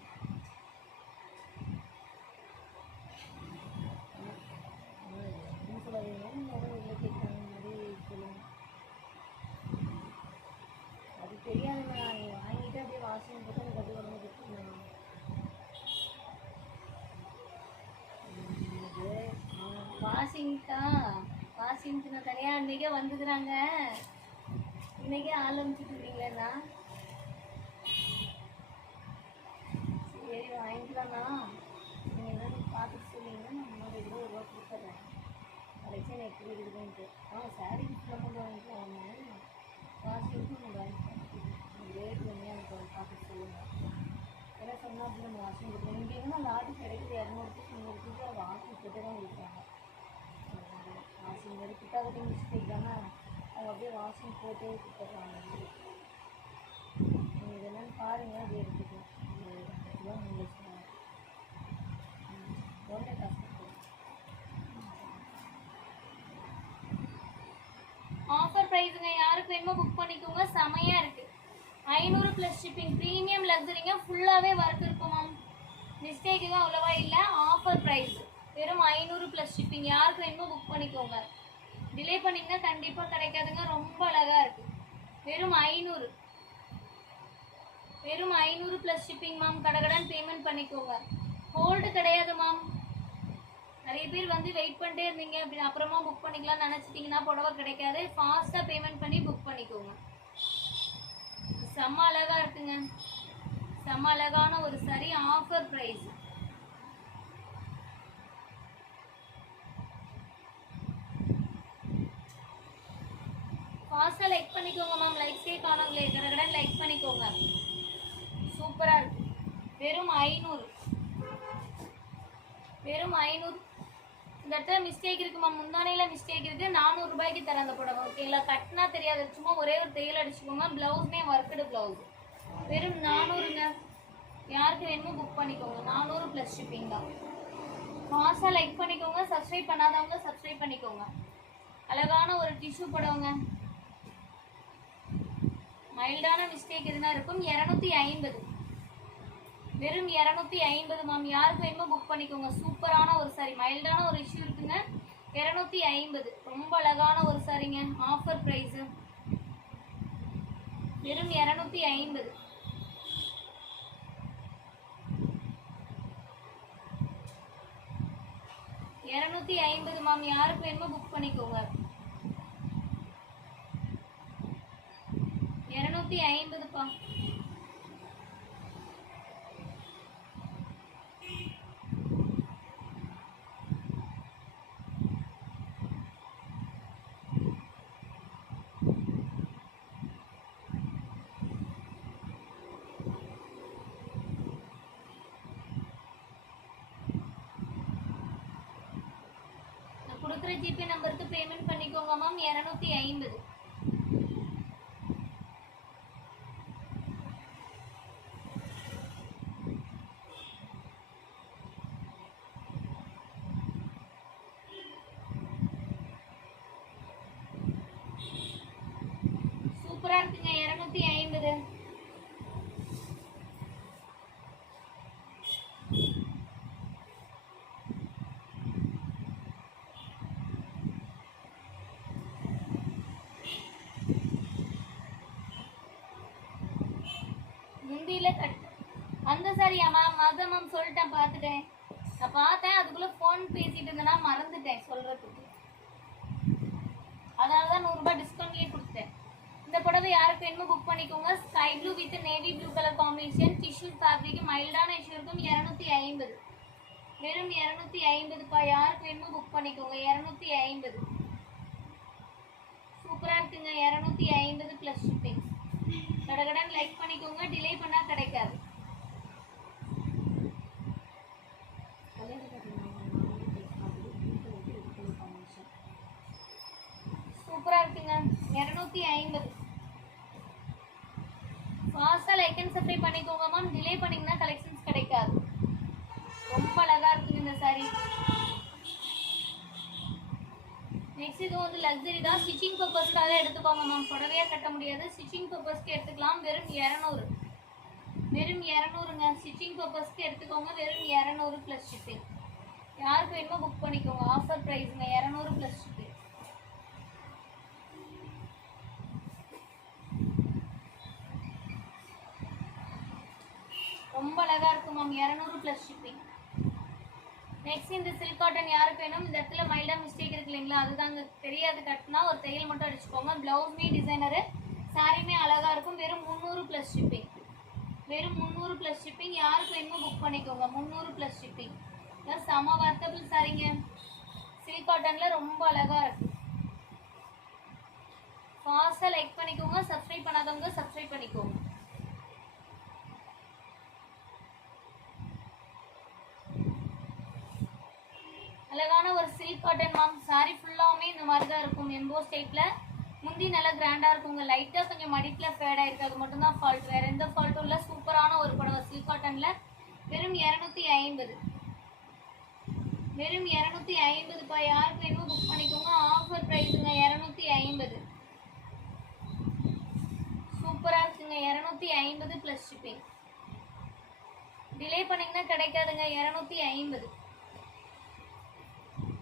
சொல்லாதீங்க. நீங்கள் எவ்வளோ கேட்குறாங்க மாதிரி சொல்லுங்கள். அது தெரியாதுண்ணா. நீங்கள் வாங்கிட்டு அப்படியே வாஷிங் போட்டு எனக்கு அப்படியே உடம்பு கொடுத்துருந்தேன். வாஷிங்க்கு நான் தனியாக அன்றைக்கே வந்துக்கிறாங்க. இன்றைக்கே ஆரம்பிச்சுட்டு இருக்கீங்களேண்ணா. சரி வாங்கிக்கலாம்ண்ணா. நீங்கள் என்னென்னு பார்த்துட்டு சொன்னீங்கன்னா நான் முன்னாடி கூட 1 ரூபா கொடுத்துட்றேன். கலெக்ஷன் எப்படி இருக்குதுன்ட்டு. சாரீ நம்ம வாங்கிக்கலாம். வாஷிங்க்கும் நம்ம வாங்கிக்கலாம். ரேட் வந்து எனக்கு பார்த்துட்டு சொல்லுங்கள். ஏன்னா சொன்னால் அப்படி நம்ம வாஷிங் கொடுப்போம். இங்கே எங்கன்னா லாட்டு கிடைக்குது 200 300 வாஷிங் போட்டு தான் கொடுப்பாங்க. வாஷிங் மாதிரி கிட்டாக்கிட்ட மிஸ்டேக் தானே, அவங்க அப்படியே வாஷிங் போட்டே கொடுத்துட்றாங்க. நீங்கள் இது என்னென்னு பாருங்கள். அது எடுத்துக்கலாம். இதுதான் 3 லட்சம் ஒன்றே காசு. ஆஃபர் ப்ரைஸுங்க. யாருக்கு வேணுமோ புக் பண்ணிக்கோங்க. செமையாக இருக்குது. 500 ப்ளஸ் ஷிப்பிங். ப்ரீமியம் லக்ஸரிங்க. ஃபுல்லாகவே ஒர்க் இருக்கும் மேம். மிஸ்டேக் எதுவும் அவ்வளோவா இல்லை. ஆஃபர் ப்ரைஸ் வெறும் 500 ப்ளஸ் ஷிப்பிங். யாருக்கு வேணுமோ புக் பண்ணிக்கோங்க. டிலே பண்ணிங்கன்னா கண்டிப்பாக கிடைக்காதுங்க. ரொம்ப அழகாக இருக்குது. வெறும் 500. வெறும் 500 ப்ளஸ் ஷிப்பிங் மேம். கடகடன் பேமெண்ட் பண்ணிக்கோங்க. ஹோல்டு கிடையாது மேம். நிறைய பேர் வந்து வெயிட் பண்ணிட்டே இருந்தீங்க அப்படின்னு அப்புறமா புக் பண்ணிக்கலாம்னு நினச்சிட்டிங்கன்னா புடவை கிடைக்காது. ஃபாஸ்ட்டாக பேமெண்ட் பண்ணி புக் பண்ணிக்கோங்க. செம்ம அழகாக இருக்குங்க. செம்ம அழகான ஒரு சரி. Offer price. ஃபாஸ்ட்டாக லைக் பண்ணிக்கோங்க மேம். லைக்ஸே காணாங்களே. கடகடன் லைக் பண்ணிக்கோங்க. சூப்பராக இருக்கு. வெறும் 500. வெறும் 500. இந்த இடத்துல மிஸ்டேக் இருக்குது மேம். முந்தானையில் மிஸ்டேக் இருக்குது. 400 ரூபாய்க்கு தரேன் அந்த புடவை. ஓகேங்களா? கட்டினா தெரியாது. சும்மா ஒரே ஒரு தையல் அடிச்சுக்கோங்க. ப்ளவுஸ்மே ஒர்க்குடு ப்ளவுஸ். வெறும் 400ங்க. யாருக்கு வேணுமோ புக் பண்ணிக்கோங்க. 400 ப்ளஸ் ஷிப்பிங் தான். ஃபாஸ்ட்டாக லைக் பண்ணிக்கோங்க. சப்ஸ்கிரைப் பண்ணாதவங்க சப்ஸ்கிரைப் பண்ணிக்கோங்க. அழகான ஒரு டிஷ்யூ புடவைங்க. மைல்டான மிஸ்டேக் எதுனா இருக்கும். 250. வெறும் 250 மேம். யாருக்கு வேணுமோ புக் பண்ணிக்கோங்க. சூப்பரான ஒரு சாரி. மைல்டான ஒரு இஷ்யூ இருக்குங்க. 250. ரொம்ப அழகான ஒரு சாரிங்க. ஆஃபர் ப்ரைஸு வெறும் 250. 250 மேம். யாருக்கு வேணுமோ புக் பண்ணிக்கோங்க. 250பா. கொடுக்குற ஜிபே நம்பருக்கு பேமெண்ட் பண்ணிக்கோங்க மேம். 250. சூப்பரா இருக்குங்க 250. முந்தியில கட் அந்த சாரியா மேம்? அதான் மேம் சொல்லிட்டேன், பார்த்துட்டேன். நான் பார்த்தேன், அதுக்குள்ள ஃபோன் பேசிட்டு இருந்தேன்னா மறந்துட்டேன் சொல்றதுக்கு. அதனால தான் 100 ரூபாய் டிஸ்கவுண்ட்லேயே கொடுத்தேன். இந்த புடவை யாருக்கு வேணுமோ புக் பண்ணிக்கோங்க. Sky blue with navy blue colour combination, tissue fabric, மைல்டான இஷ்யூ இருக்கும். 250, வெறும் 250 யாருக்கு வேணுமோ புக் பண்ணிக்கோங்க. 250 சூப்பரா இருக்குங்க. 250 ப்ளஸ் ஷிப்பிங். கடகடன் லைக் பண்ணிக்கோங்க, டிலே பண்ணா கிடைக்காது. சூப்பரா இருக்குங்க. 250. ஃபாஸ்டா லைக் அண்ட் சப்ஸ்கிரைப் பண்ணிக்கோங்க மேம். டிலே பண்ணீங்கன்னா கலெக்ஷன்ஸ் கிடைக்காது. ரொம்ப அழகா இருக்குங்க இந்த சாரி. நெக்ஸ்ட் இது வந்து லக்ஸரி தான். ஸ்டிச்சிங் பர்பஸ்க்காக எடுத்துக்கோங்க மேம். புடவையா கட்ட முடியாது, ஸ்டிச்சிங் பர்பஸ்க்கு எடுத்துக்கலாம். வெறும் 200, வெறும் 200ங்க. ஸ்டிச்சிங் பர்பஸ்க்கு எடுத்துக்கோங்க. வெறும் 200 ப்ளஸ் ஷிப்பிங். யாருக்கு வேணுமோ புக் பண்ணிக்கோங்க. ஆஃபர் ப்ரைஸுங்க 200 ப்ளஸ் ஷிப்பிங். ரொம்ப அழகா இருக்கும் மேம். 200 plus shipping. நெக்ஸ்ட் இந்த சில்க் காட்டன் யாருக்கு வேணும்? இந்த இடத்துல மைல்டா மிஸ்டேக் இருக்கு இல்லைங்களா, அதுதாங்க தெரியாது. கட்டினா ஒரு தையல் மட்டும் அடிச்சுக்கோங்க. பிளவுஸ்மே டிசைனரு, சாரியுமே அழகா இருக்கும். வெறும் 300 ப்ளஸ் ஷிப்பிங். வெறும் 300 ப்ளஸ் ஷிப்பிங். யாருக்கு வேணுமோ புக் பண்ணிக்கோங்க. 300 ப்ளஸ் ஷிப்பிங். செம வர்த்தபிள் சாரிங்க. சில்க் காட்டன்ல ரொம்ப அழகா இருக்கு. ஃபாஸ்டா லைக் பண்ணிக்கோங்க. சப்ஸ்கிரைப் பண்ணாதவங்க சப்ஸ்கிரைப் பண்ணிக்கோங்க. அழகான ஒரு சில்க் காட்டன் மேம். சாரி ஃபுல்லாவுமே இந்த மாதிரி தான் இருக்கும். எம்போஸ் டைப்ல. முந்தி நல்லா கிராண்டா இருக்குங்க. லைட்டா கொஞ்சம் மடிப்புல ஃபேட் ஆயிருக்கு, அது மட்டும் தான் ஃபால்ட். வேற எந்த ஃபால்ட்டும் இல்லை. சூப்பரான ஒரு புடவை சில்க் காட்டன்ல. வெறும் 250, வெறும் 250 யாருக்கு வேணுமோ புக் பண்ணிக்கோங்க. ஆஃபர் ப்ரைஸுங்க 250. சூப்பரா இருக்குங்க. 250 ப்ளஸ் ஷிப்பிங். டிலே பண்ணீங்கன்னா கிடைக்காதுங்க. 250.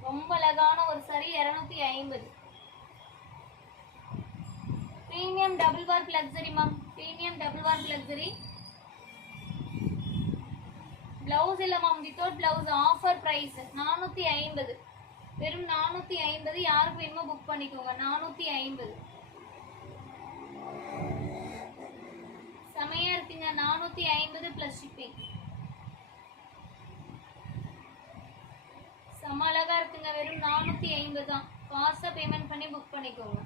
ரொம்ப அழகான ஒரு sari. 250. Premium double warp luxury ma'am. Premium double warp luxury. Blouse இல்ல ma'am, without blouse. Offer price 450. வெறும் 450. யாருக்கு வேணுமோ புக் பண்ணிக்கோங்க. 450. செமையா இருக்குங்க. 450 ப்ளஸ் ஷிப்பிங். செம அழகா இருக்குங்க. வெறும் 450 தான். ஃபாஸ்டா பேமெண்ட் பண்ணி புக் பண்ணிக்கோங்க.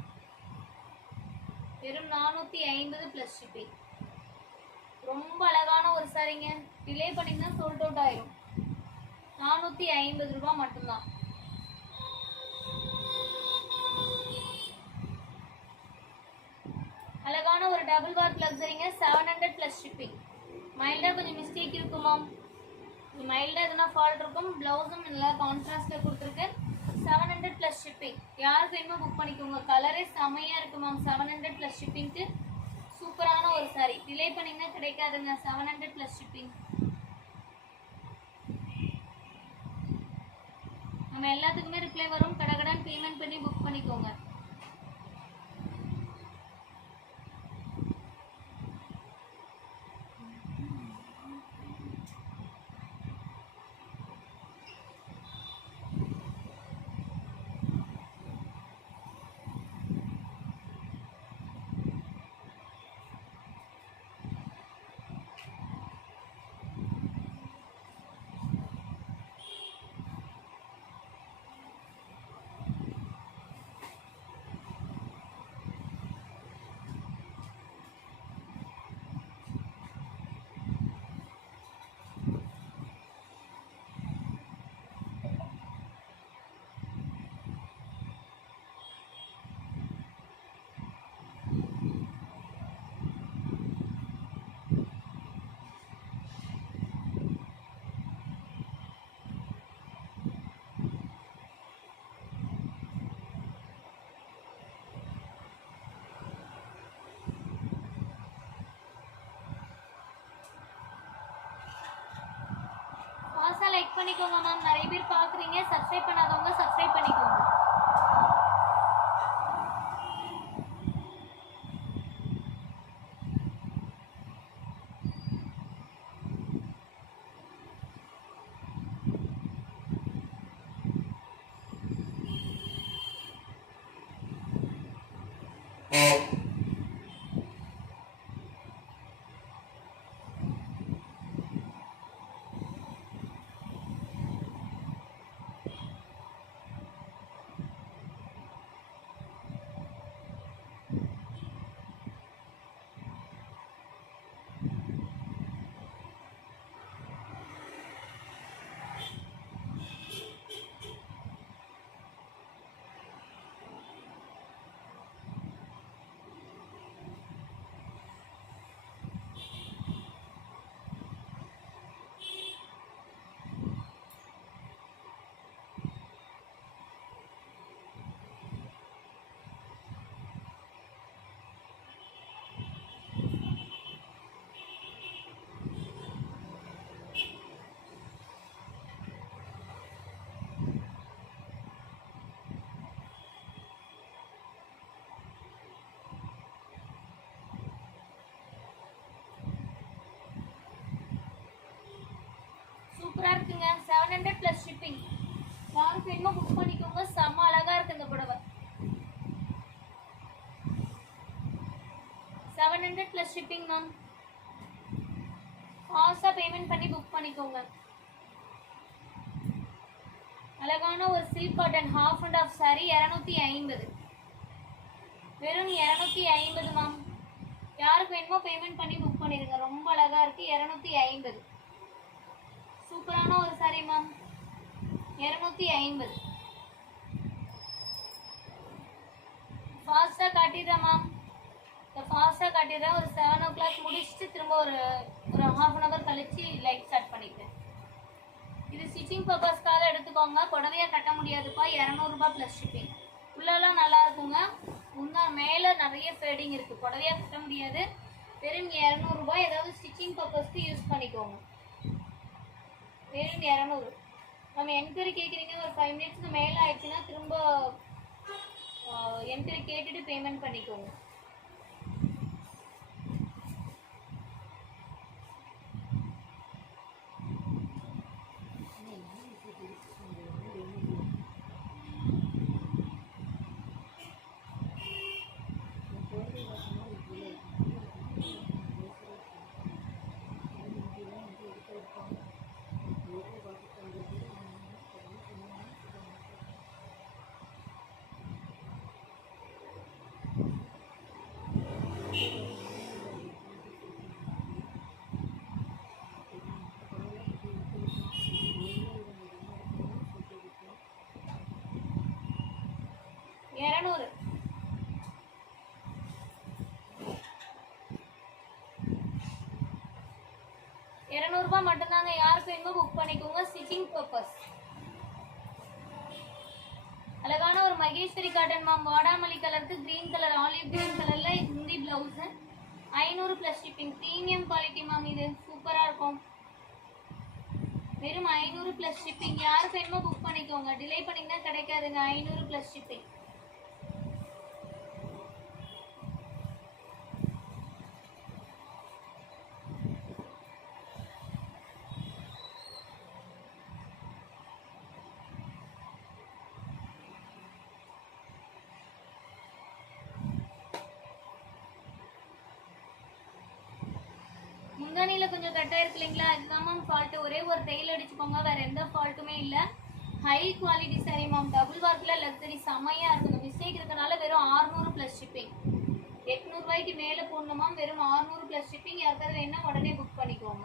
வெறும் 450 ப்ளஸ் ஷிப்பிங். ரொம்ப அழகான ஒரு சாரிங்க. டிலே பண்ணிங்கன்னா சோல்ட் அவுட் ஆயிரும். 450 ரூபாய் மட்டும்தான். அழகான ஒரு டபுள் வார்ப் லக்ஸரிங்க. 700 ப்ளஸ் ஷிப்பிங். மைல்டா கொஞ்சம் மிஸ்டேக் இருக்குமா, மைல்டா எதுனா ஃபால்ட் இருக்கும். பிளவுஸும் நல்லா கான்ட்ராஸ்ட்ல கொடுத்துருக்கேன். 700 ப்ளஸ் ஷிப்பிங். யாருக்கு வேணுமோ புக் பண்ணிக்கோங்க. கலரே செமையா இருக்கு மேம். 700 ப்ளஸ் ஷிப்பிங்க்கு சூப்பரான ஒரு சாரி. டிலே பண்ணீங்கன்னா கிடைக்காதுங்க. 700 ப்ளஸ் ஷிப்பிங். நம்ம எல்லாத்துக்குமே ரிப்ளை வரும். கடகடன் பேமெண்ட் பண்ணி புக் பண்ணிக்கோங்க. பண்ணிக்கோங்க மேம். நிறைய பேர் பார்க்குறீங்க, சப்ஸ்கிரைப் பண்ணாதவங்க சப்ஸ்கிரைப் பண்ணிக்கோங்க. சூப்பரா இருக்குங்க. 700 ப்ளஸ் ஷிப்பிங். யாருக்கு வேணுமோ புக் பண்ணிக்கோங்க. செம்ம அழகா இருக்கு இந்த புடவை. 700 ப்ளஸ் ஷிப்பிங் மேம். ஃபாஸ்டா பேமெண்ட் பண்ணி புக் பண்ணிக்கோங்க. அழகான ஒரு silk cotton half and half sorry 250. வெறும் 250 மேம். யாருக்கு வேணுமோ பேமெண்ட் பண்ணி புக் பண்ணிடுங்க. ரொம்ப அழகா இருக்கு. 250. சூப்பரான ஒரு சாரி மேம். 250. ஃபாஸ்டா காட்டிடுறேன் மேம். ஃபாஸ்டா காட்டிடுறேன். ஒரு 7 o'clock முடிச்சுட்டு திரும்ப ஒரு half an hour கழிச்சு லைக் ஸ்டார்ட் பண்ணிக்கிறேன். இது ஸ்டிச்சிங் பர்பஸ்க்காக எடுத்துக்கோங்க. புடவையா கட்ட முடியாதுப்பா. 200 ரூபாய் ப்ளஸ் ஷிப்பிங். உள்ளெல்லாம் நல்லா இருக்குங்க. மேலே நிறைய ஃபேடிங் இருக்கு. புடவையா கட்ட முடியாது. வெறும் 200 ரூபாய். ஏதாவது ஸ்டிச்சிங் பர்பஸ்க்கு யூஸ் பண்ணிக்கோங்க. வெறும் 200. நம்ம என்கொயரி கேட்குறீங்க. ஒரு 5 மினிட்ஸ்க்கு மேலே ஆயிடுச்சுன்னா திரும்ப என்கொயரி கேட்டுட்டு பேமெண்ட் பண்ணிக்கோங்க. இரநூறு. 200 ரூபாய் மட்டும்தாங்க. யாருக்கு வேணுமோ புக் பண்ணிக்கோங்க. Stitching purpose. அழகான ஒரு மகேஸ்வரி காட்டன் மேம். வாடாமல்லி கலருக்கு கிரீன் கலர், ஆலிவ் கிரீன் கலர்ல Hindi blouse. 500 plus shipping. Premium quality ma'am. இது சூப்பரா இருக்கும். வெறும் 500 ப்ளஸ் ஷிப்பிங். யாருக்கு வேணுமோ புக் பண்ணிக்கோங்க. டிலே பண்ணிங்கன்னா கிடைக்காதுங்க. 500 ப்ளஸ் ஷிப்பிங். முந்தானியில் கொஞ்சம் கட்டாக இருக்கு இல்லைங்களா? அதுதான் மேம் ஃபால்ட்டு. ஒரே ஒரு தையல் அடிச்சுக்கோங்க. வேறு எந்த ஃபால்ட்டுமே இல்லை. High quality sorry ma'am. Double ஒர்க்கில் லக்ஸரி செம்மையாக இருக்குங்க. மிஸ்டேக் இருக்கிறனால வெறும் 600 ப்ளஸ் ஷிப்பிங். 800 ரூபாய்க்கு மேலே போடணும் மேம். வெறும் 600 ப்ளஸ் ஷிப்பிங். யாருக்காவது வேணால் உடனே புக் பண்ணிக்கோங்க.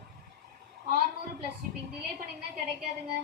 600 ப்ளஸ் ஷிப்பிங். டிலே பண்ணிங்கன்னா கிடைக்காதுங்க.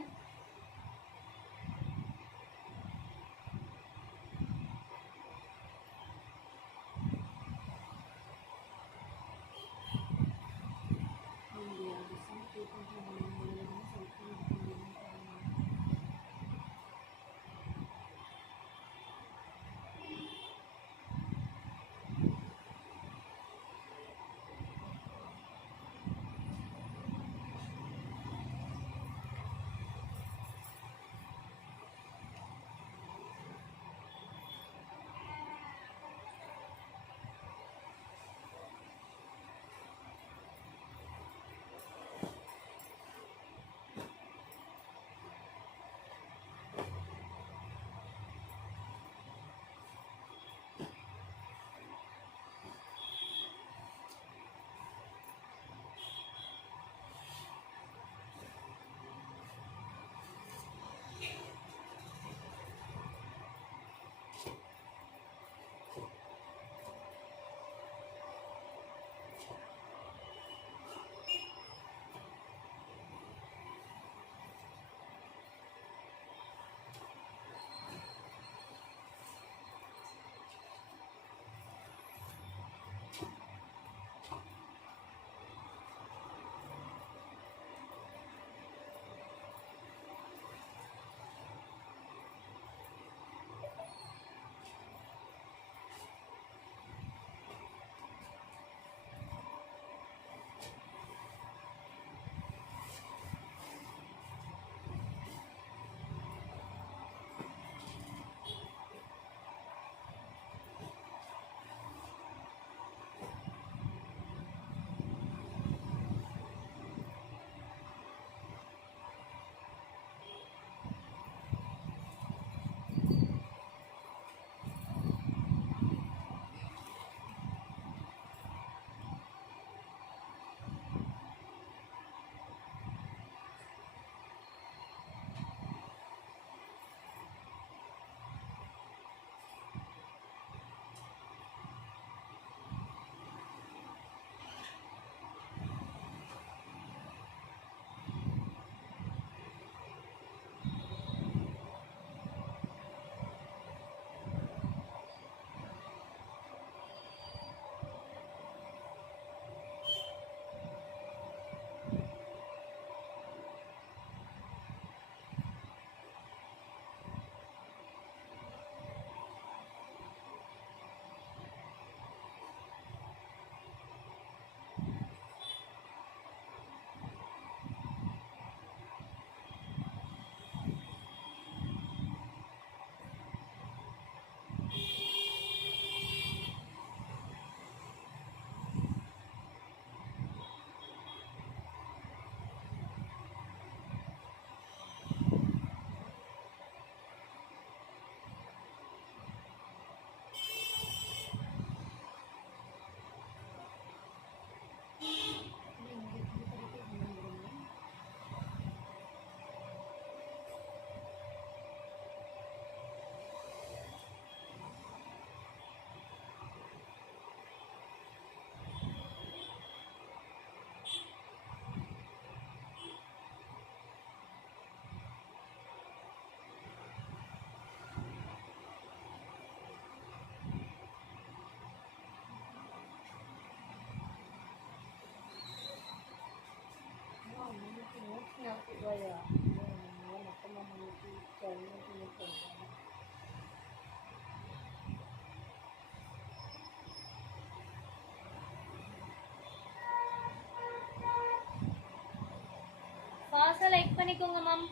லைக் பண்ணிக்கோங்க மேம்.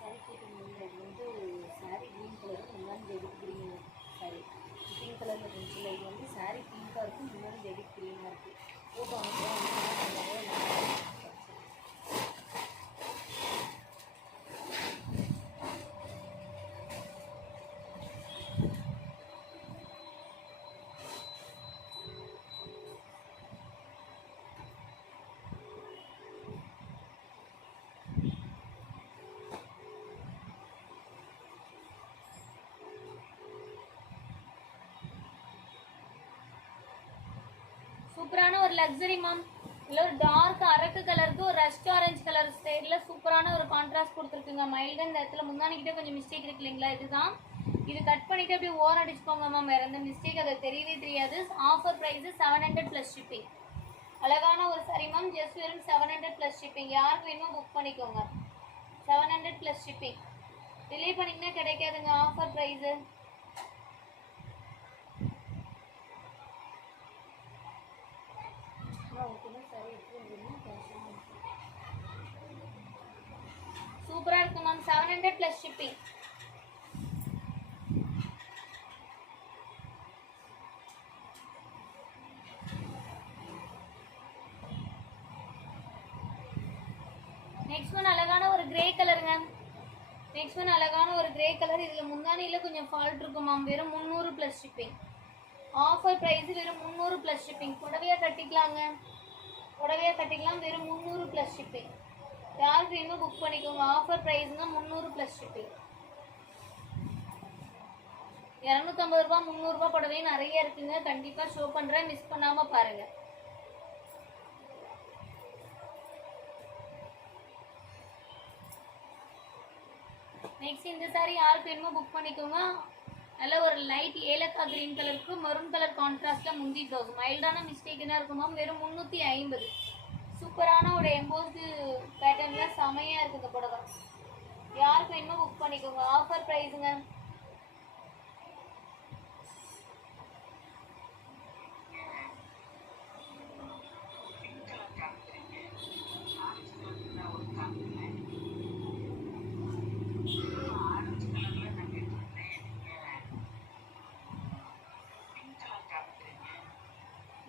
சாரி கேட்டுங்க, இது வந்து சாரி க்ரீன் கலரும் முன்னாடி ஜெடிக் க்ரீன் சாரி பிங்க் கலரில் இருந்துச்சு. இது வந்து சாரி பிங்காக இருக்கும், முன்னாடி ஜெடிக் க்ரீனாக இருக்குது. ஃபோட்டோ சூப்பரான ஒரு லக்ஸரி மேம். இல்லை ஒரு டார்க் அரக்கு கலருக்கு ஒரு ரஸ்ட் ஆரஞ்சு கலர் ஸ்டைலில் சூப்பரான ஒரு கான்ட்ராஸ்ட் கொடுத்துருக்குங்க. மைல்டாக இந்த இடத்துல முந்தானிக்கிட்டே கொஞ்சம் மிஸ்டேக் இருக்கு இல்லைங்களா, இதுதான். இது கட் பண்ணிவிட்டு அப்படியே ஓரம் அடிச்சுக்கோங்க மேம், வேறு எந்த மிஸ்டேக் அதை தெரியவே தெரியாது. Offer price 700 + shipping. அழகான ஒரு சாரி மேம், ஜஸ்ட் வெறும் 700 + ஷிப்பிங். யாருக்கு வேணுமோ புக் பண்ணிக்கோங்க. 700 + ஷிப்பிங். டிலே பண்ணிங்கன்னா கிடைக்காதுங்க ஆஃபர் ப்ரைஸு. சூப்பரா இருக்கு மேம். 700 + ஷிப்பிங். நெக்ஸ்ட் ஒன் அழகான ஒரு கிரே கலருங்க. நெக்ஸ்ட் ஒன் அழகான ஒரு கிரே கலர். இதில் முந்தானியில் கொஞ்சம் ஃபால்ட் இருக்கும் மேம். வெறும் 300 + ஷிப்பிங். ஆஃபர் ப்ரைஸ் வெறும் 300 + ஷிப்பிங். புடவையாக கட்டிக்கலாங்க, புடவையாக கட்டிக்கலாம். வெறும் 300 + ஷிப்பிங். யாருக்கு வேணுமோ புக் பண்ணிக்கோங்க. ஆஃபர் ப்ரைஸுங்க 300 + ஷிப்பிங். 250 ரூபா 300 ரூபா புடவையும் நிறைய இருக்குங்க. கண்டிப்பாக ஷோ பண்ணுறேன், மிஸ் பண்ணாமல் பாருங்கள். நெக்ஸ்ட் இந்த சாரி யாருக்கு வேணுமோ புக் பண்ணிக்கோங்க. நல்ல ஒரு லைட் ஏலக்காய் கிரீன் கலருக்கு மரூன் கலர் கான்ட்ராஸ்டில் முந்தி ப்ளவுஸ். மைல்டான மிஸ்டேக் என்ன இருக்குமா, வெறும் 350. சூப்பரான ஒரு எம்போஸ்டு பேட்டர்னில் செமையாக இருக்குது இந்த புடவை. யாருக்கு வேணுமோ புக் பண்ணிக்கோங்க. ஆஃபர் ப்ரைஸுங்க.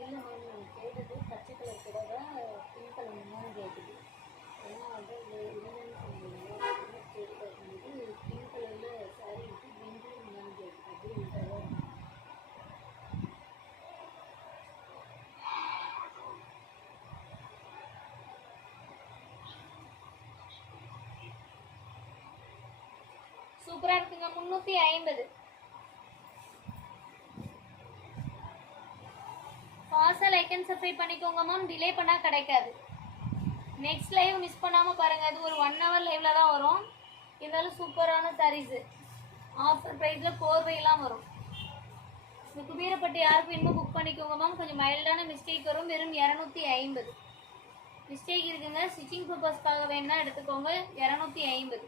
இல்லை மேம், நான் கேட்டது பச்சை கலர் புடவை பிங்க் கலர் முன்னாடி கேட்குது. ஏன்னா வந்து இல்லைன்னு சொன்னீங்க, கேட்டு பார்க்கும்போது பிங்க் கலரில் சாரி விட்டு க்ரீன் கலர் முன்னாடி கேட்குது. அப்படியே விட்டாங்க. சூப்பராக இருக்குங்க. 350. ஃபாஸ்ட்டாக லைக் அண்ட் சப்ஸ்கிரைப் பண்ணிக்கோங்க மேம், டிலே பண்ணால் கிடைக்காது. நெக்ஸ்ட் லைவ் மிஸ் பண்ணாமல் பாருங்கள். அது ஒரு 1 hour லைவில் தான் வரும். இருந்தாலும் சூப்பரான சாரீஸு. ஆஃபர் ப்ரைஸில் கோர்வையெல்லாம் வரும். இந்த குபீரப்பட்டு யாருக்கு வேணுமோ புக் பண்ணிக்கோங்க மேம். கொஞ்சம் மைல்டான மிஸ்டேக் வரும். வெறும் 250. மிஸ்டேக் இருக்குங்க, ஸ்டிச்சிங் பர்பஸ்க்காக வேணால் எடுத்துக்கோங்க. 250.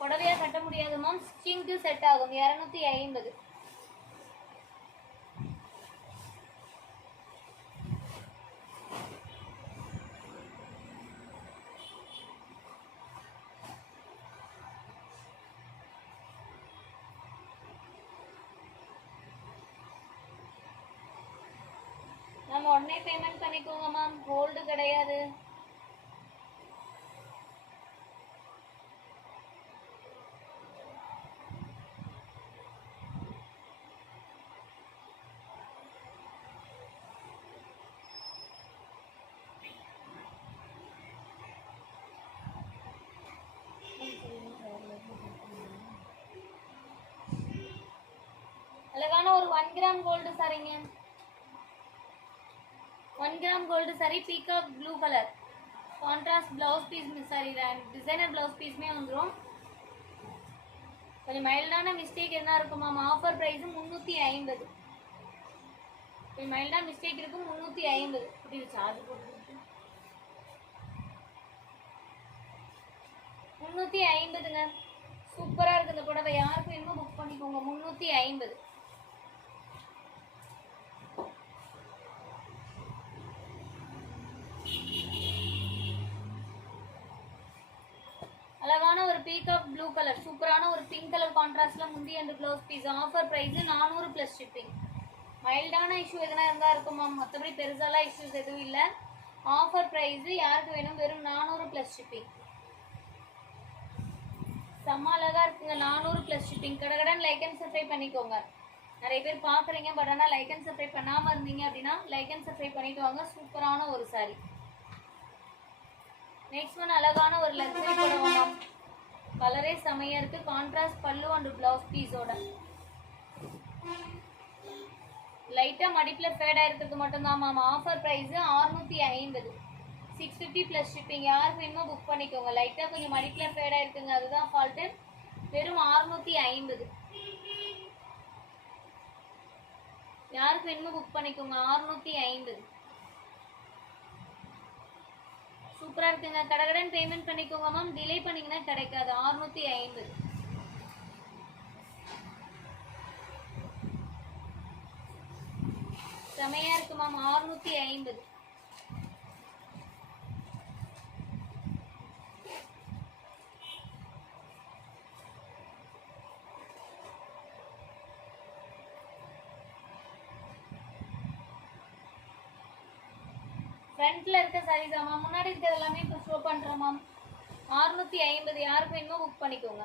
புடவையாக கட்ட முடியாது மேம், ஸ்டிச்சிங்க்கு செட் ஆகும். 250. நம்ம உடனே பேமெண்ட் பண்ணிக்கோங்க மேம், ஹோல்டு கிடையாது. அழகான ஒரு 1 கிராம் கோல்டு சாரிங்க. 1 gram gold sari, peacock blue colour contrast blouse piece. Sari designer blouse பீஸ்மே வந்துடும். கொஞ்சம் மைல்டான மிஸ்டேக் என்ன இருக்கும் மேம். Offer price 350. கொஞ்சம் மைல்டாக மிஸ்டேக் இருக்கும். 350. இப்படி சார்ஜ் போட்டு 350ங்க. சூப்பரா இருக்கு இந்த புடவை. யாருக்கு வேணுமோ புக் பண்ணிக்கோங்க. 350. அழகான ஒரு பீகாக் ப்ளூ கலர், சூப்பரான ஒரு பிங்க் கலர் கான்ட்ராஸ்ட்ல முந்தி and blouse piece. Offer price 400 + shipping. மைல்டான இஷ்யூ எதுனா இருந்தா இருக்குமா, மற்றபடி பெருசாலாம் இஷ்யூஸ் எதுவும் இல்லை. ஆஃபர் பிரைஸ் யாருக்கு வேணும், வெறும் 400 + ஷிப்பிங். செம்ம அழகா இருக்குங்க. 400 + ஷிப்பிங். கடகடன் லைக் அண்ட் சப்ஸ்கிரைப் பண்ணிக்கோங்க. நிறைய பேர் பார்க்குறீங்க, பட் ஆனால் லைக் அண்ட் சப்ஸ்கிரைப் பண்ணாமல் இருந்தீங்க அப்படின்னா லைக் அண்ட் சப்ஸ்கிரைப் பண்ணிட்டு வாங்க. சூப்பரான ஒரு சாரி. நெக்ஸ்ட் ஒன் அழகான ஒரு லக்ஸரி புடவை. கலரே செமையா இருக்கு. கான்ட்ராஸ்ட் பல்லு அண்ட் பிளவுஸ் பீஸோட. லைட்டா மடிப்புல ஃபேட் ஆயிருக்கிறது மட்டும் தான் மேம். Offer price 650. 650 + ஷிப்பிங். யாருக்கு வேணுமோ புக் பண்ணிக்கோங்க. லைட்டா கொஞ்சம் மடிப்புல ஃபேட் ஆயிருக்குங்க, அதுதான் ஃபால்ட்டு. வெறும் 650. யாருக்கு வேணுமோ புக் பண்ணிக்கோங்க. 650. சூப்பரா இருக்குங்க. கடகடன் பேமெண்ட் பண்ணிக்கோங்க மேம். டிலே பண்ணீங்கன்னா கிடைக்காது. 650. செமையா இருக்கு மேம். 650. ஃப்ரண்ட்ல இருக்க சாரீஸ் மேம், முன்னாடி இருக்கிறது எல்லாமே இப்போ ஷோ பண்றோம் மேம். 650. யாருக்கு வேணுமோ புக் பண்ணிக்கோங்க.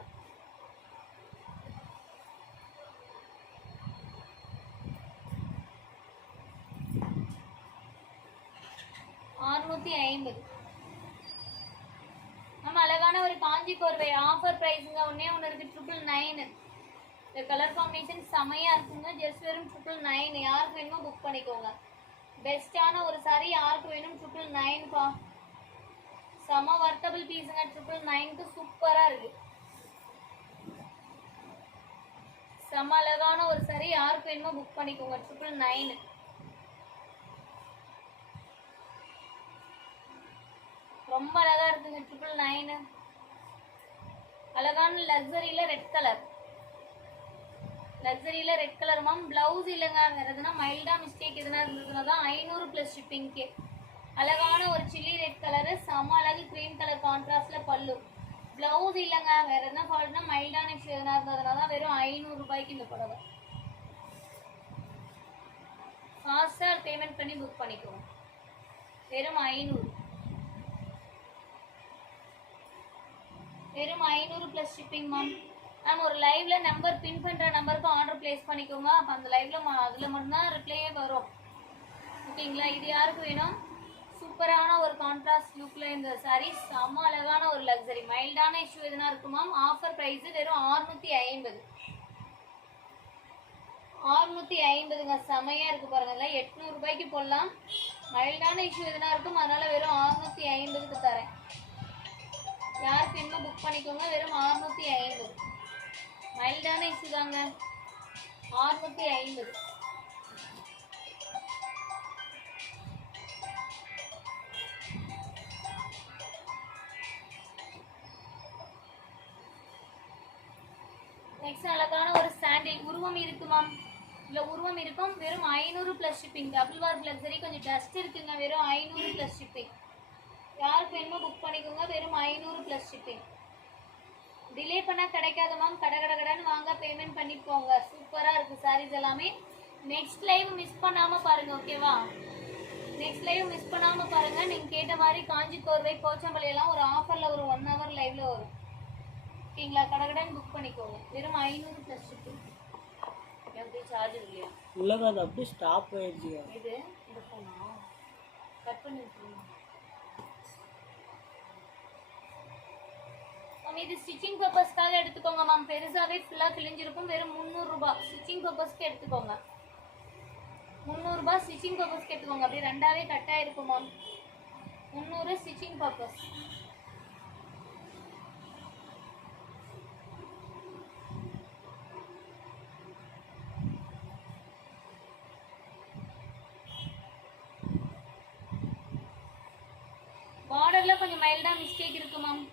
நம்ம அழகான ஒரு காஞ்சி கோர்வை. ஆஃபர் பிரைஸுங்க. ஒன்னே ஒன்று இருக்கு, 999. இந்த கலர் காம்பினேஷன் செமையா இருக்குங்க. ஜஸ்ட் வெறும் 999. யாருக்கு வேணுமோ புக் பண்ணிக்கோங்க. பெஸ்டான ஒரு சாரி. யாருக்கு வேணும், 999பா. செம வர்த்தபிள் பீஸுங்க. 999க்கு சூப்பரா இருக்கு. செம அழகான ஒரு சாரி. யாருக்கு வேணுமோ புக் பண்ணிக்கோங்க. 999. ரொம்ப அழகா இருக்குங்க. 999. அழகான லக்ஸரியில ரெட் கலர். லக்ஸரியில ரெட் கலர் மேம். பிளவுஸ் இல்லைங்க, வேற எதுனா மைல்டா மிஸ்டேக் எதுனா இருந்ததுன்னா தான் 500 + ஷிப்பிங்க்கு. அழகான ஒரு சில்லி ரெட் கலரு, செம அழகு கிரீம் கலர் கான்ட்ராஸ்ட்ல பல்லு. பிளவுஸ் இல்லைங்க, வேற எதுனா ஃபால்ட்னா மைல்டான இஷ்யூ எதுனா இருந்ததுனா தான் வெறும் 500 ரூபாய்க்கு இந்த புடவை. ஃபாஸ்டா பேமெண்ட் பண்ணி புக் பண்ணிக்கோங்க. வெறும் 500. வெறும் 500 + ஷிப்பிங் மேம். மேம் ஒரு லைவ்ல நம்பர் பின் பண்ற நம்பருக்கு ஆர்டர் பிளேஸ் பண்ணிக்கோங்க. அப்போ அந்த லைவ்ல அதுல மட்டும்தான் ரிப்ளையே வரும். ஓகேங்களா? இது யாருக்கு வேணும்? சூப்பரான ஒரு கான்ட்ராஸ்ட் லுக்ல இந்த சாரீ. செம்ம அழகான ஒரு லக்ஸரி. மைல்டான இஷ்யூ எதுனா இருக்கு மேம். ஆஃபர் பிரைஸ் வெறும் 650. 650ங்க. செமையா இருக்கு பாருங்க. 800 ரூபாய்க்கு போடலாம். மைல்டான இஷ்யூ எதுனா இருக்கும், அதனால வெறும் 650க்கு தரேன். யாருக்கு வேணுமோ புக் பண்ணிக்கோங்க. வெறும் 650. மைல்டான இஷ்யூ தாங்க. 650. நெக்ஸ்ட் அழகான ஒரு சாண்டில். உருவம் இருக்கு மேம். இல்ல உருவம் இருக்கும். வெறும் 500 + ஷிப்பிங். Double warp luxury. கொஞ்சம் டஸ்ட் இருக்குங்க. வெறும் 500 + ஷிப்பிங். யாருக்கு வேணுமோ புக் பண்ணிக்கோங்க. வெறும் 500 + ஷிப்பிங். டிலே பண்ணா கிடைக்காது மேம். கடகடன்னு வாங்க, பேமெண்ட் பண்ணி போங்க. சூப்பரா இருக்கு சாரீஸ் எல்லாமே. நெக்ஸ்ட் லைவ் மிஸ் பண்ணாம பாருங்க. ஓகேவா? நெக்ஸ்ட் லைவ் மிஸ் பண்ணாம பாருங்க. நீங்க கேட்ட மாதிரி காஞ்சி கோர்வை, போச்சம்பள்ளி எல்லாம் ஒரு ஆஃபர்ல ஒரு 1 hour லைவ்ல வரும். ஓகேங்களா? கடகடன் புக் பண்ணிக்கோங்க. வெறும் 500 + ஷிப்பிங். எப்படி சார்ஜ் இல்லையா? இல்லைங்க, அது அப்படியே ஸ்டாப் ஆயிடுச்சு. இது இந்த ஃபோனா கட் பண்ணி விட்டுருங்க. இது ஸ்டிச்சிங் பர்பஸ்க்காக எடுத்துக்கோங்க மேம். பெருசாவே ஃபுல்லாக கிழிஞ்சிருக்கும். வெறும் 300 ரூபாய். ஸ்டிச்சிங் பர்பஸ்க்கு எடுத்துக்கோங்க. 300 ரூபாய் ஸ்டிச்சிங் பர்பஸ்க்கு எடுத்துக்கோங்க. அப்படியே ரெண்டாவே கட் ஆயிருக்கும் மேம். 300 stitching purpose. பார்டர்ல கொஞ்சம் மைல்டா மிஸ்டேக் இருக்கு மேம்.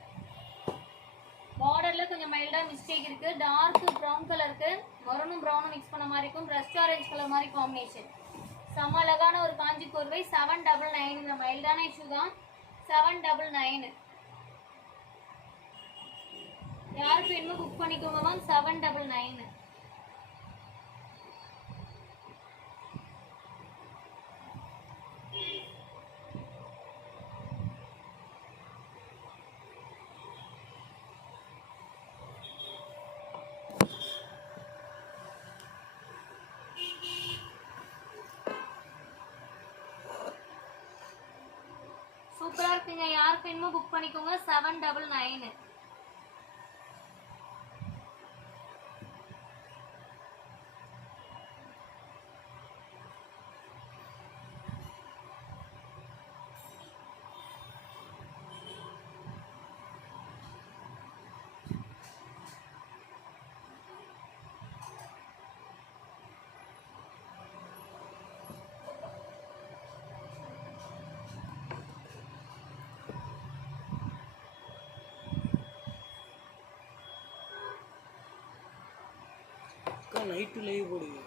பார்டர்ல கொஞ்சம் மைல்டா மிஸ்டேக் இருக்கு. டார்க் ப்ரௌன் கலருக்கு மரூனும் ப்ரௌனும் மிக்ஸ் பண்ண மாதிரி இருக்கும். பிரஸ்ட் ஆரஞ்சு கலர் மாதிரி காம்பினேஷன். செம்ம அழகான ஒரு காஞ்சி கோர்வை 799. இந்த மைல்டான இஷ்யூ தான். 799. யாருக்கு வேணுமோ புக் பண்ணிக்கோங்க மேம். 799. சூப்பரா இருக்குங்க. யாருக்கு வேணுமோ புக் பண்ணிக்கோங்க. 799. அக்கா நைட்டு லைவ் போடுங்க.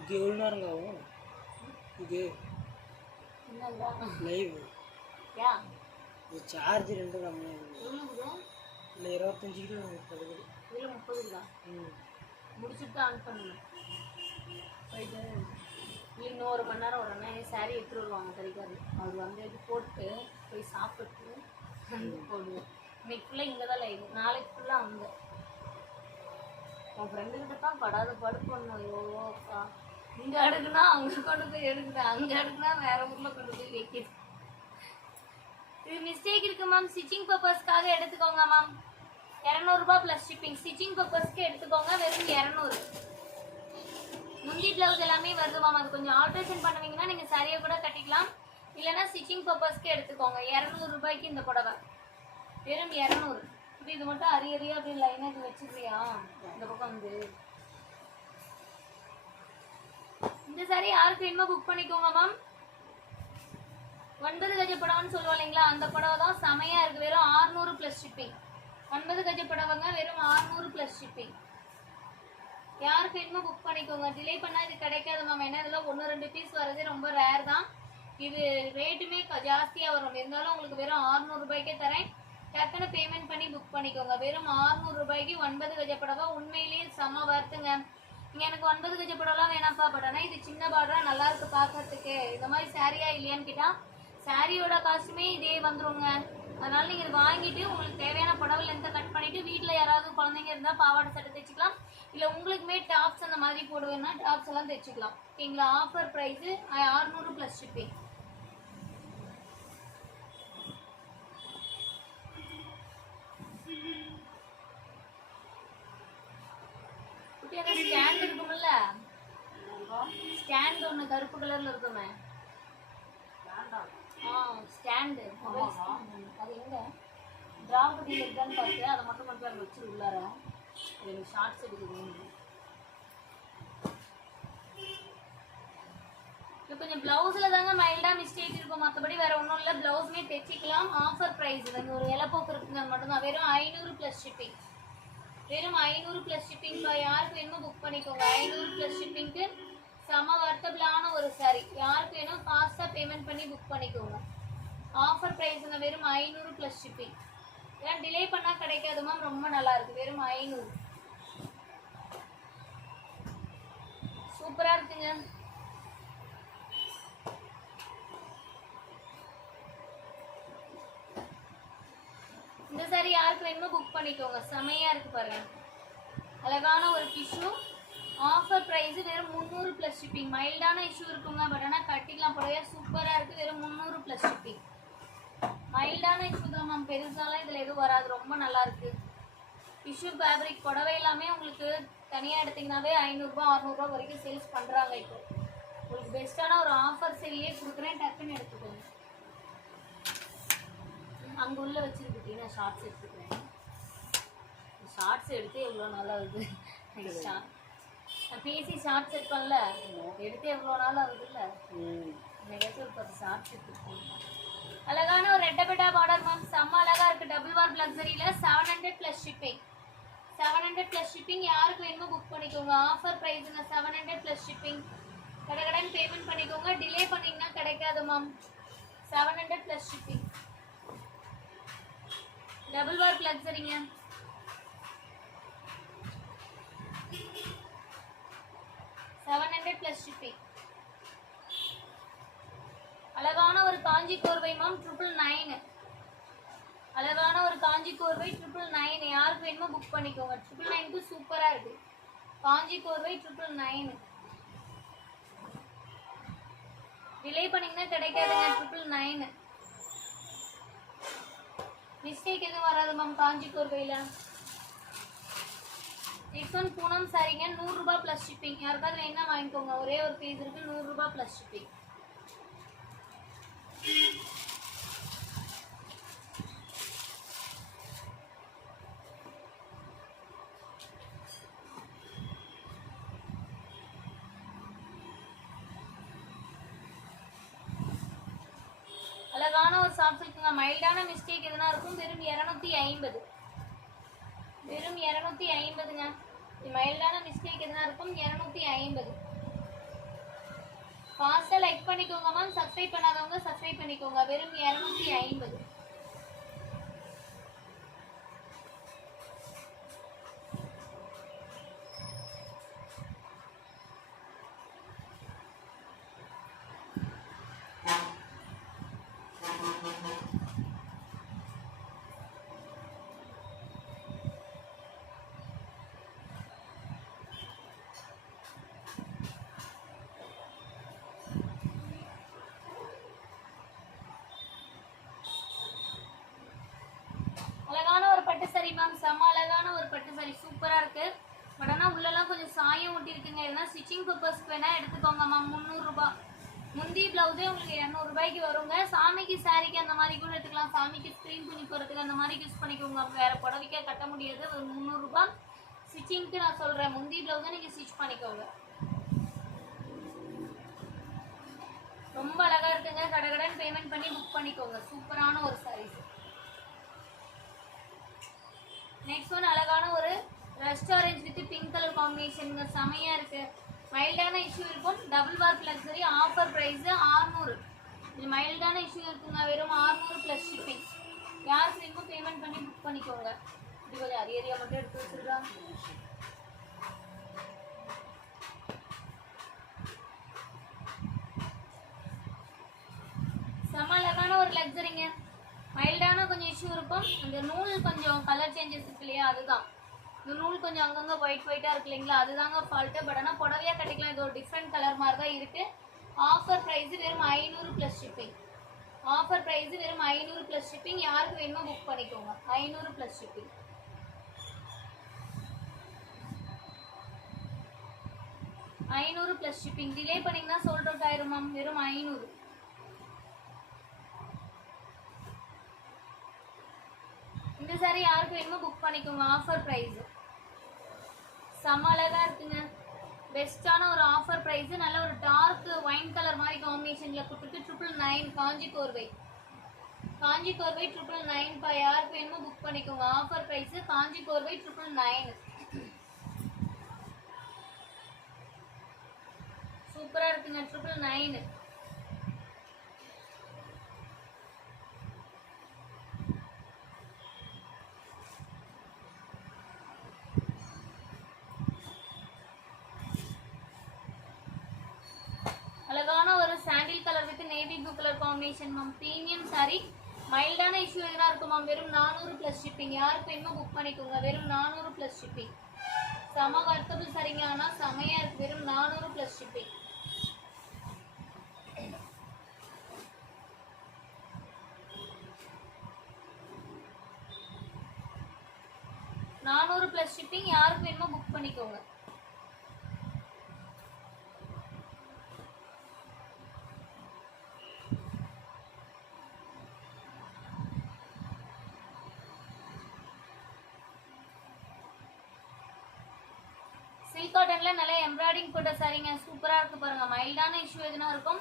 இது எவ்வளோ நேரம் ஆகும்? இது லைவ் இது சார்ஜ் 2 கம்மியாக இல்லை 25 கிலோ படுது. இதில் 30 தான். முடிச்சுட்டு ஆன் பண்ணணும். போயிட்டு இன்னும் 1 மணி நேரம் ஒரு அண்ணன் சாரீ எடுத்துகிட்டு வருவாங்க கிடைக்காது. அவர் வந்து இது போட்டு போய் சாப்பிட்டு வந்து போடுவோம். இன்னைக்கு ஃபுல்லாக இங்கே தான் லைவ். நாளைக்கு ஃபுல்லாக அங்கே. உன் ஃப்ரெண்டுக்கிட்ட தான் படாத படுப்பு பண்ணணும். ஐயோக்கா இங்கே அடுக்குனா அங்கே கொண்டு போய் எடுக்குது, அங்கே அடுக்குனா வேற ஊரில் கொண்டு போய் வைக்கிது. இது மிஸ்டேக் இருக்கு மேம். ஸ்டிச்சிங் பர்பஸ்க்காக எடுத்துக்கோங்க மேம். 200 ரூபாய் ப்ளஸ் ஷிப்பிங். ஸ்டிச்சிங் பர்பஸ்க்கு எடுத்துக்கோங்க. வெறும் 200. முந்தி பிளவுஸ் எல்லாமே வருது மேம். அது கொஞ்சம் ஆல்ட்ரேஷன் பண்ணுவீங்கன்னா நீங்கள் சரியாக கூட கட்டிக்கலாம். இல்லைன்னா ஸ்டிச்சிங் பர்பஸ்க்கு எடுத்துக்கோங்க. 200 ரூபாய்க்கு இந்த புடவை வெறும் 200. இது மட்டும் அரியறியா அப்படி லைனா இது வச்சுக்கிறியா? இந்த பக்கம் வந்து இந்த சாரி யாருக்கு வேணுமோ புக் பண்ணிக்கோங்க மேம். 9 கஜ புடவைன்னு சொல்லுவோம் இல்லைங்களா, அந்த புடவை தான் செமையா இருக்கு. வெறும் 600 ப்ளஸ் ஷிப்பிங். 9 கஜ புடவைங்க வெறும் 600 ப்ளஸ் ஷிப்பிங். யாருக்கு வேணுமோ புக் பண்ணிக்கோங்க. டிலே பண்ணால் இது கிடைக்காது மேம். ஏன்னா இதில் 1-2 பீஸ் வர்றது ரொம்ப ரேர் தான். இது ரேட்டுமே ஜாஸ்தியாக வரும். இருந்தாலும் உங்களுக்கு வெறும் 600 ரூபாய்க்கே தரேன். டக்குன்னு பேமெண்ட் பண்ணி புக் பண்ணிக்கோங்க. வெறும் 600 ரூபாய்க்கு 9 கஜ புடவை. உண்மையிலேயே செம்ம வருத்துங்க. நீங்கள் எனக்கு 9 கஜ புடவைலாம் வேணாம்ப்பா, பட் ஆனால் இது சின்ன பார்டராக நல்லா இருக்கு பார்க்கறதுக்கு. இந்த மாதிரி சாரியா இல்லையான்னு கேட்டால் சாரியோட காஸ்ட்டுமே இதே வந்துருங்க. அதனால நீங்கள் இது வாங்கிட்டு உங்களுக்கு தேவையான புடவை லென்த்தை கட் பண்ணிட்டு வீட்டில் யாராவது குழந்தைங்க இருந்தால் பாவாடை சட்டை தைச்சிக்கலாம். இல்லை உங்களுக்குமே டாப்ஸ் அந்த மாதிரி போடுவேன்னா டாப்ஸ் எல்லாம் தைச்சிக்கலாம். ஓகேங்களா? Offer price 600 plus shipping. Stand இருக்கும்ல, ஸ்டாண்ட் ஒன்று கருப்பு கலர்ல இருக்குமே, ஸ்டாண்டு. அது எங்க டிராஃப்டில் இருக்கான்னு பார்த்து அதை மட்டும் கொண்டு போய் வச்சு உள்ளார எனக்கு ஷார்ட்ஸ் எடுக்குது. இது கொஞ்சம் பிளவுஸில் தாங்க மைல்டாக மிஸ்டேக் இருக்கும். மற்றபடி வேற ஒன்றும் இல்லை. பிளவுஸுமே தைச்சிக்கலாம். ஆஃபர் ப்ரைஸ் வந்து ஒரு இலப்போக்கு இருக்குங்க மட்டும்தான். வெறும் 500 ப்ளஸ் ஷிப்பிங். வெறும் 500 ப்ளஸ் ஷிப்பிங். யாருக்கு வேணுமோ புக் பண்ணிக்கோங்க. 500 ப்ளஸ் ஷிப்பிங்க்கு செம வர்த்தபிளான ஒரு சாரி. யாருக்கு வேணும் ஃபாஸ்ட்டாக பேமெண்ட் பண்ணி புக் பண்ணிக்கோங்க. ஆஃபர் ப்ரைஸுங்க வெறும் 500 ப்ளஸ் ஷிப்பிங். ஏன்னா டிலே பண்ணால் கிடைக்காது மேம். ரொம்ப நல்லா இருக்கு. வெறும் 500. சூப்பராக இருக்குங்க. இந்த சாரி யாருக்கு வேணுமோ புக் பண்ணிக்கோங்க. செமையா இருக்கு பாருங்க. அழகான ஒரு டிஷ்யூ. ஆஃபர் ப்ரைஸ் வெறும் 300 ப்ளஸ் ஷிப்பிங். மைல்டான இஷ்யூ இருக்குங்க, பட் ஆனால் கட்டிக்கலாம். புடவையா சூப்பராக இருக்குது. வெறும் 300 ப்ளஸ் ஷிப்பிங். மைல்டான இஷ்யூ தான் மேம். பெருசாலாம் இதில் எதுவும் வராது. ரொம்ப நல்லா இருக்கு. டிஷ்யூ ஃபேப்ரிக் புடவை எல்லாமே உங்களுக்கு தனியாக எடுத்திங்கனாவே 500 ரூபா 600 ரூபா வரைக்கும் சேல்ஸ் பண்ணுறாங்க. இப்போ உங்களுக்கு பெஸ்ட்டான ஒரு ஆஃபர் சேல்லே கொடுக்குறேன். டக்குன்னு எடுத்துக்கோங்க. அங்கே உள்ள வச்சுருக்கிட்டே நான் ஷார்ட்ஸ் எடுத்துக்கிறேன். ஷார்ட்ஸ் எடுத்து எவ்வளோ நாள் ஆகுது. நான் பேசி ஷார்ட்ஸ் எடுப்பேன்ல, எடுத்து எவ்வளோ நாள் ஆகுது இல்லை. இன்னைக்கு ஒரு 10 ஷார்ட்ஸ் எடுத்துக்கோங்க. அழகான ஒரு ரெட்டபெட்டா பார்டர் மேம், செம்ம அழகா இருக்கு. டபுள் வார்ப் லக்ஸரியில 700 ப்ளஸ் ஷிப்பிங். 700 plus shipping. யாருக்கு வேணுமோ புக் பண்ணிக்கோங்க. ஆஃபர் ப்ரைஸுங்க 700 ப்ளஸ் ஷிப்பிங். கடகடன் பேமெண்ட் பண்ணிக்கோங்க. டிலே பண்ணீங்கன்னா கிடைக்காது ma'am. 700 plus shipping. Double warp லக்ஸரிங்க. Plus shipping. அழகான ஒரு காஞ்சி கோர்வை மேம் 999. அழகான ஒரு காஞ்சி கோர்வை 999. யாருக்கு வேணுமோ புக் பண்ணிக்கோங்க. 999 சூப்பரா இருக்கு. காஞ்சி கோர்வை 999. டிலே பண்ணீங்கன்னா கிடைக்காதுங்க. 999. மிஸ்டேக் எதுவும் வராது மேம் காஞ்சி கோர்வையில. நெக்ஸ்ட் ஒன் பூனம் சாரிங்க, 100 ரூபாய் ப்ளஸ் ஷிப்பிங். யாருக்காவது வேணா வாங்கிக்கோங்க. ஒரே ஒரு பீஸ் இருக்கு, 100 ரூபாய் ப்ளஸ் ஷிப்பிங். அழகான ஒரு சாஃப்ட் சில்க்குங்க. மைல்டான மிஸ்டேக் எதுனா இருக்கும். வெறும் 250. வெறும் 250ங்க. மைல்டான மிஸ்டேக் எதுனா இருக்கும். 250. ஃபாஸ்டா லைக் பண்ணிக்கோங்க மேம். சப்ஸ்கிரைப் பண்ணாதவங்க சப்ஸ்கிரைப் பண்ணிக்கோங்க. வெறும் 250. அழகான ஒரு பட்டு சாரி மேம், செம்ம அழகான ஒரு பட்டு சாரி, சூப்பரா இருக்கு. பட் ஆனால் உள்ளெல்லாம் கொஞ்சம் சாயம் ஒட்டி இருக்குங்க. எதுனா ஸ்டிச்சிங் பர்பஸ்க்கு வேணா எடுத்துக்கோங்க மேம். 300 ரூபாய். முந்தி பிளவுஸே உங்களுக்கு 200 ரூபாய்க்கு வருங்க. சாமிக்கு சாரிக்கு அந்த மாதிரி கூட எடுத்துக்கலாம். சாமிக்கு ஸ்க்ரீன் பண்ணி போகிறதுக்கு அந்த மாதிரி யூஸ் பண்ணிக்கோங்க. வேற புடவைக்க கட்ட முடியாது. ஒரு 300 ரூபாய் ஸ்டிச்சிங்க்கு நான் சொல்றேன். முந்தி பிளவுஸை நீங்க ஸ்டிச் பண்ணிக்கோங்க. ரொம்ப அழகா இருக்குங்க. கடகடன் பேமெண்ட் பண்ணி புக் பண்ணிக்கோங்க. சூப்பரான ஒரு சாரீஸ். நெக்ஸ்ட் ஒன் அழகான ஒரு rust orange with pink colour காம்பினேஷனுங்க. செமையா இருக்கு. மைல்டான இஷ்யூ இருக்கும். Double warp luxury. Offer price 600. இது மைல்டான இஷ்யூ இருக்குங்க. வெறும் 600 ப்ளஸ் ஷிப்பிங். யாருக்கு வேணுமோ பேமெண்ட் பண்ணி புக் பண்ணிக்கோங்க. இது கொஞ்சம் அரியரியா மட்டும் எடுத்து வச்சிருக்காங்க. செம அழகான ஒரு லக்ஸரிங்க. மைல்டான கொஞ்சம் இஷ்யூ இருக்கும். அந்த நூல் கொஞ்சம் கலர் சேஞ்சஸ் இருக்கு இல்லையா, அதுதான். இந்த நூல் கொஞ்சம் அங்கங்கே ஒயிட்டாக இருக்கு இல்லைங்களா, அதுதாங்க ஃபால்ட்டு. பட் ஆனால் புடவையாக கட்டிக்கலாம். இது ஒரு டிஃப்ரெண்ட் கலர் மாதிரி தான் இருக்குது. ஆஃபர் ப்ரைஸ் வெறும் 500 ப்ளஸ் ஷிப்பிங். ஆஃபர் ப்ரைஸ் வெறும் 500 ப்ளஸ் ஷிப்பிங். யாருக்கு வேணுமோ புக் பண்ணிக்கோங்க. 500 ப்ளஸ் ஷிப்பிங். +500 ஷிப்பிங். டிலே பண்ணிங்கன்னா சோல்ட் அவுட் ஆயிரும் மேம். வெறும் 500. இந்த சாரி யாருக்கு வேணுமோ புக் பண்ணிக்கோங்க. ஆஃபர் ப்ரைஸ் செம்ம அழகா இருக்குங்க. பெஸ்டான ஒரு ஆஃபர் ப்ரைஸ். நல்ல ஒரு டார்க் ஒயின் கலர் மாதிரி காம்பினேஷன்ல கொடுத்துட்டு 999 காஞ்சி கோர்வை. காஞ்சி கோர்வை 999. யாருக்கு வேணுமோ புக் பண்ணிக்கோங்க. ஆஃபர் ப்ரைஸ் காஞ்சி கோர்வை 999. சூப்பரா இருக்குங்க. 999. அழகான ஒரு sandal colour with navy blue colour combination ma'am. Premium sari. மைல்டான இஷ்யூ எதுனா இருக்கும் மேம். வெறும் 400 ப்ளஸ் ஷிப்பிங். யாருக்கு வேணுமோ புக் பண்ணிக்கோங்க. வெறும் 400 ப்ளஸ் ஷிப்பிங். செம கர்த்தபிள் சரிங்க. ஆனால் செமையா இருக்கு. வெறும் 400 ப்ளஸ் ஷிப்பிங். +400 ஷிப்பிங். யாருக்கு வேணுமோ புக் பண்ணிக்கோங்க. சில்க் காட்டன்ல நல்ல எம்ப்ராய்டிங் போட்ட சாரிங்க. சூப்பரா இருக்கு பாருங்க. மைல்டான இஷ்யூ எதுனா இருக்கும்.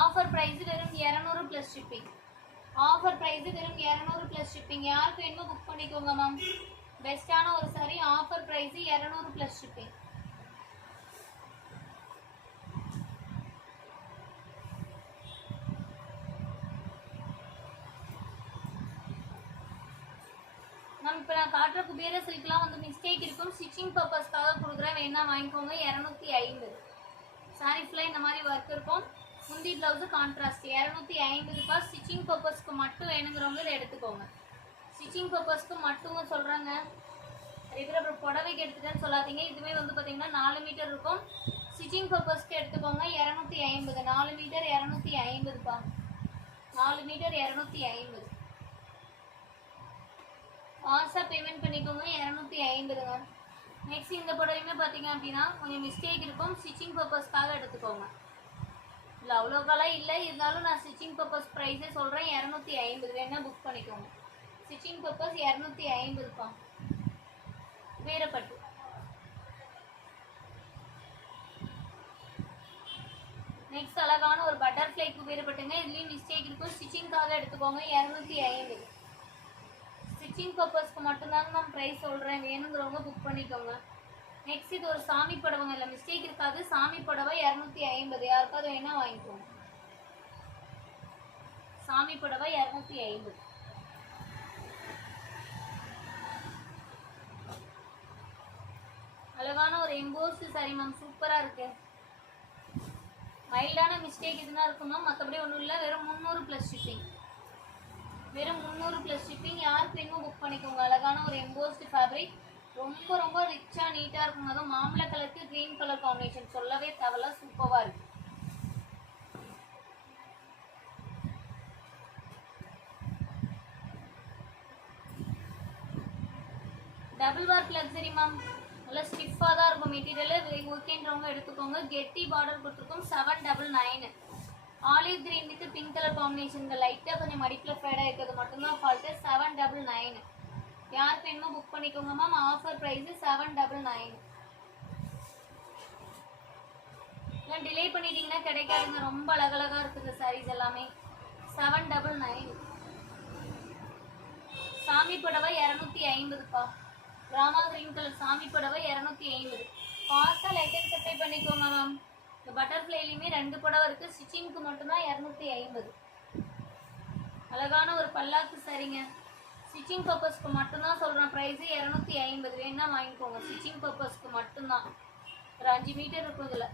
ஆஃபர் பிரைஸ் வெறும் 200 ப்ளஸ் ஷிப்பிங். ஆஃபர் பிரைஸ் வெறும் 200 ப்ளஸ் ஷிப்பிங். யாருக்கு வேணுமோ புக் பண்ணிக்கோங்க மேம். பெஸ்ட்டான ஒரு sari. Offer price 200 plus shipping. Ma'am இப்போ நான் காட்டுற குபேர சில்க்லாம் வந்து மிஸ்டேக் இருக்கும், ஸ்டிச்சிங் பர்பஸ்க்காக கொடுக்குறேன், வேணா வாங்கிக்கோங்க. 250. சாரி ஃபுல்லாக இந்த மாதிரி ஒர்க் இருக்கும். முந்தி ப்ளவுஸு கான்ட்ராஸ்ட் 250 ஸ்டிச்சிங் பர்பஸ்க்கு மட்டும் வேணுங்கிறவங்க இதை எடுத்துக்கோங்க. ஸ்டிச்சிங் பர்பஸ்க்கு மட்டும் சொல்கிறாங்க. இருக்கிற அப்புறம் புடவைக்கு எடுத்துட்டேன்னு சொல்லாதீங்க. இதுவே வந்து பார்த்தீங்கன்னா 4 மீட்டர் இருக்கும். ஸ்டிச்சிங் பர்பஸ்க்கு எடுத்துக்கோங்க. 250. 4 மீட்டர் 250 4 மீட்டர் 250. காசாக பேமெண்ட் பண்ணிக்கோங்க. 250ங்க. நெக்ஸ்ட் இந்த புடவையுமே பார்த்தீங்க அப்படின்னா கொஞ்சம் மிஸ்டேக் இருக்கும், ஸ்டிச்சிங் பர்பஸ்க்காக எடுத்துக்கோங்க. இல்லை அவ்வளோக்கெல்லாம் இல்லை, இருந்தாலும் நான் ஸ்டிச்சிங் பர்பஸ் ப்ரைஸே சொல்கிறேன். 250 வேணால் புக் பண்ணிக்கோங்க. Stitching purpose 250 வேறப்பட்டு. நெக்ஸ்ட் அழகான ஒரு பட்டர்ஃப்ளைக்கு வேறுபட்டுங்க. இதுலேயும் மிஸ்டேக் இருக்கும், ஸ்டிச்சிங்காக எடுத்துக்கோங்க. 250. ஸ்டிச்சிங் பர்பஸ்க்கு மட்டும்தாங்க நான் ப்ரைஸ் சொல்கிறேன், வேணுங்கிறவங்க புக் பண்ணிக்கோங்க. நெக்ஸ்ட் இது ஒரு சாமி புடவைங்க, இல்லை மிஸ்டேக் இருக்காது. சாமி புடவை 250. யாருக்காவது வேணால் வாங்கிக்கோங்க. சாமி புடவை 250. அழகான ஒரு எம்போஸ்டு சாரி மேம், சூப்பராக இருக்கு. மைல்டான மிஸ்டேக் இதுனா இருக்கும் மேம், மற்றபடி ஒன்றும் இல்லை. வெறும் 300 ப்ளஸ் ஷிப்பிங். வெறும் 300 ப்ளஸ் ஷிப்பிங். யாருக்கு வேணுமோ புக் பண்ணிக்கோங்க. அழகான ஒரு எம்போஸ்டு ஃபேப்ரிக், ரொம்ப ரொம்ப ரிச்சாக நீட்டாக இருக்கும். அதுவும் மாம்பழ கலருக்கு க்ரீன் கலர் காம்பினேஷன் சொல்லவே தேவையில்ல, சூப்பராக இருக்கு. டபுள் வார்க் லக்ஸரி மேம், நல்லா ஸ்டிஃபாக தான் இருக்கும் மெட்டீரியல். ஓகேன்றவங்க எடுத்துக்கோங்க. கெட்டி பார்டர் கொடுத்துருக்கோம். 799. Olive green with pink colour combination. லைட்டாக கொஞ்சம் மடிப்பில் ஃபேடாக இருக்கிறது மட்டும்தான் ஃபால்ட்டு. 799. யாருக்கு வேணுமோ புக் பண்ணிக்கோங்க மேம். Offer price 799. இல்லை டிலே பண்ணிட்டீங்கன்னா கிடைக்காதுங்க. ரொம்ப அழகழகாக இருக்குது சாரீஸ் எல்லாமே. 799. சாமி புடவை 250. ராமா கிரீன் கலர் சாமி புடவை 250. ஃபாஸ்ட்டாக லைட்டாக சப்ளை பண்ணிக்கோங்க மேம். இந்த பட்டர்ஃப்ளைலையுமே 2 புடவை இருக்குது. ஸ்டிச்சிங்க்கு மட்டும்தான் 250. அழகான ஒரு பல்லாக்கு சரிங்க. ஸ்டிச்சிங் பர்பஸ்க்கு மட்டும்தான் சொல்கிறேன். ப்ரைஸு 250. வேணா வாங்கிக்கோங்க. ஸ்டிச்சிங் பர்பஸ்க்கு மட்டும்தான். ஒரு 5 மீட்டர் இருக்கும் இதில்.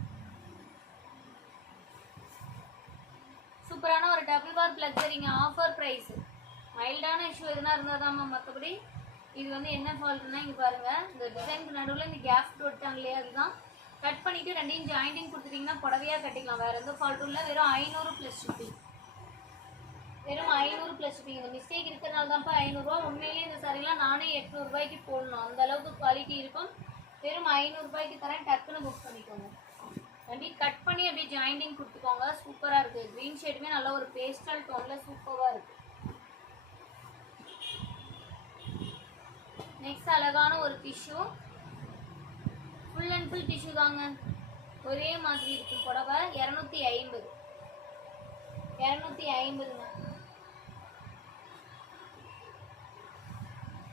சூப்பரான ஒரு டபுள் வார்க் லக்ஸரிங்க. Offer price. மைல்டான இஷ்யூ எதுனா இருந்தால் தான் மேம். மற்றபடி இது வந்து என்ன ஃபால்ட்டுன்னா இங்கே பாருங்கள், இந்த டிசைனுக்கு நடுவில் இந்த கேப் போட்டாங்க இல்லையா, அதுதான். கட் பண்ணிவிட்டு ரெண்டையும் ஜாயிண்டிங் கொடுத்துட்டிங்கன்னா புடவையாக கட்டிக்கலாம். வேறு எந்த ஃபால்ட்டும் இல்லை. வெறும் 500 ப்ளஸ் ஷிப்பிங். வெறும் 500 ப்ளஸ் ஷிப்பிங். இந்த மிஸ்டேக் இருக்கிறனால தான்ப்பா 500 உண்மையிலேயே இந்த சாரிலாம் நானே 800 போடணும். அந்த அளவுக்கு குவாலிட்டி இருக்கும். வெறும் 500 தரேன். டக்குன்னு புக் பண்ணிக்கோங்க. அப்படி கட் பண்ணி அப்படியே ஜாயிண்டிங் கொடுத்துக்கோங்க. சூப்பராக இருக்குது. க்ரீன் ஷேடுமே நல்ல ஒரு பேஸ்டல் டோனில் சூப்பராக இருக்குது. நெக்ஸ்ட் அழகான ஒரு tissue, full and full tissue தாங்க. ஒரே மாதிரி இருக்கும் புடவை. 250. 250ங்க.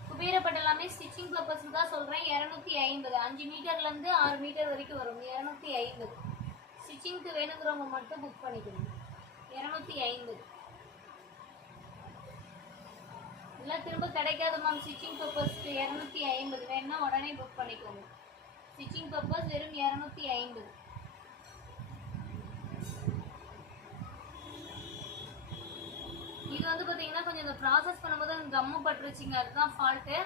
குபேரப்பட்டு எல்லாமே ஸ்டிச்சிங் பர்பஸ்க்கு தான் சொல்கிறேன். 250. 5 மீட்டர்லேருந்து 6 மீட்டர் வரைக்கும் வரும். 250. ஸ்டிச்சிங்க்கு வேணுங்கிறவங்க மட்டும் புக் பண்ணிக்கணும். 250. இல்லை திரும்ப கிடைக்காது மேம். ஸ்டிச்சிங் பர்பஸ்க்கு 250 வேணுன்னா உடனே புக் பண்ணிக்கோங்க. ஸ்டிச்சிங் பர்பஸ் வெறும் 250. இது வந்து பார்த்தீங்கன்னா கொஞ்சம் இந்த ப்ராசஸ் பண்ணும்போது அந்த கம்மு பட்டுருச்சிங்க, அதுதான் ஃபால்ட்டு.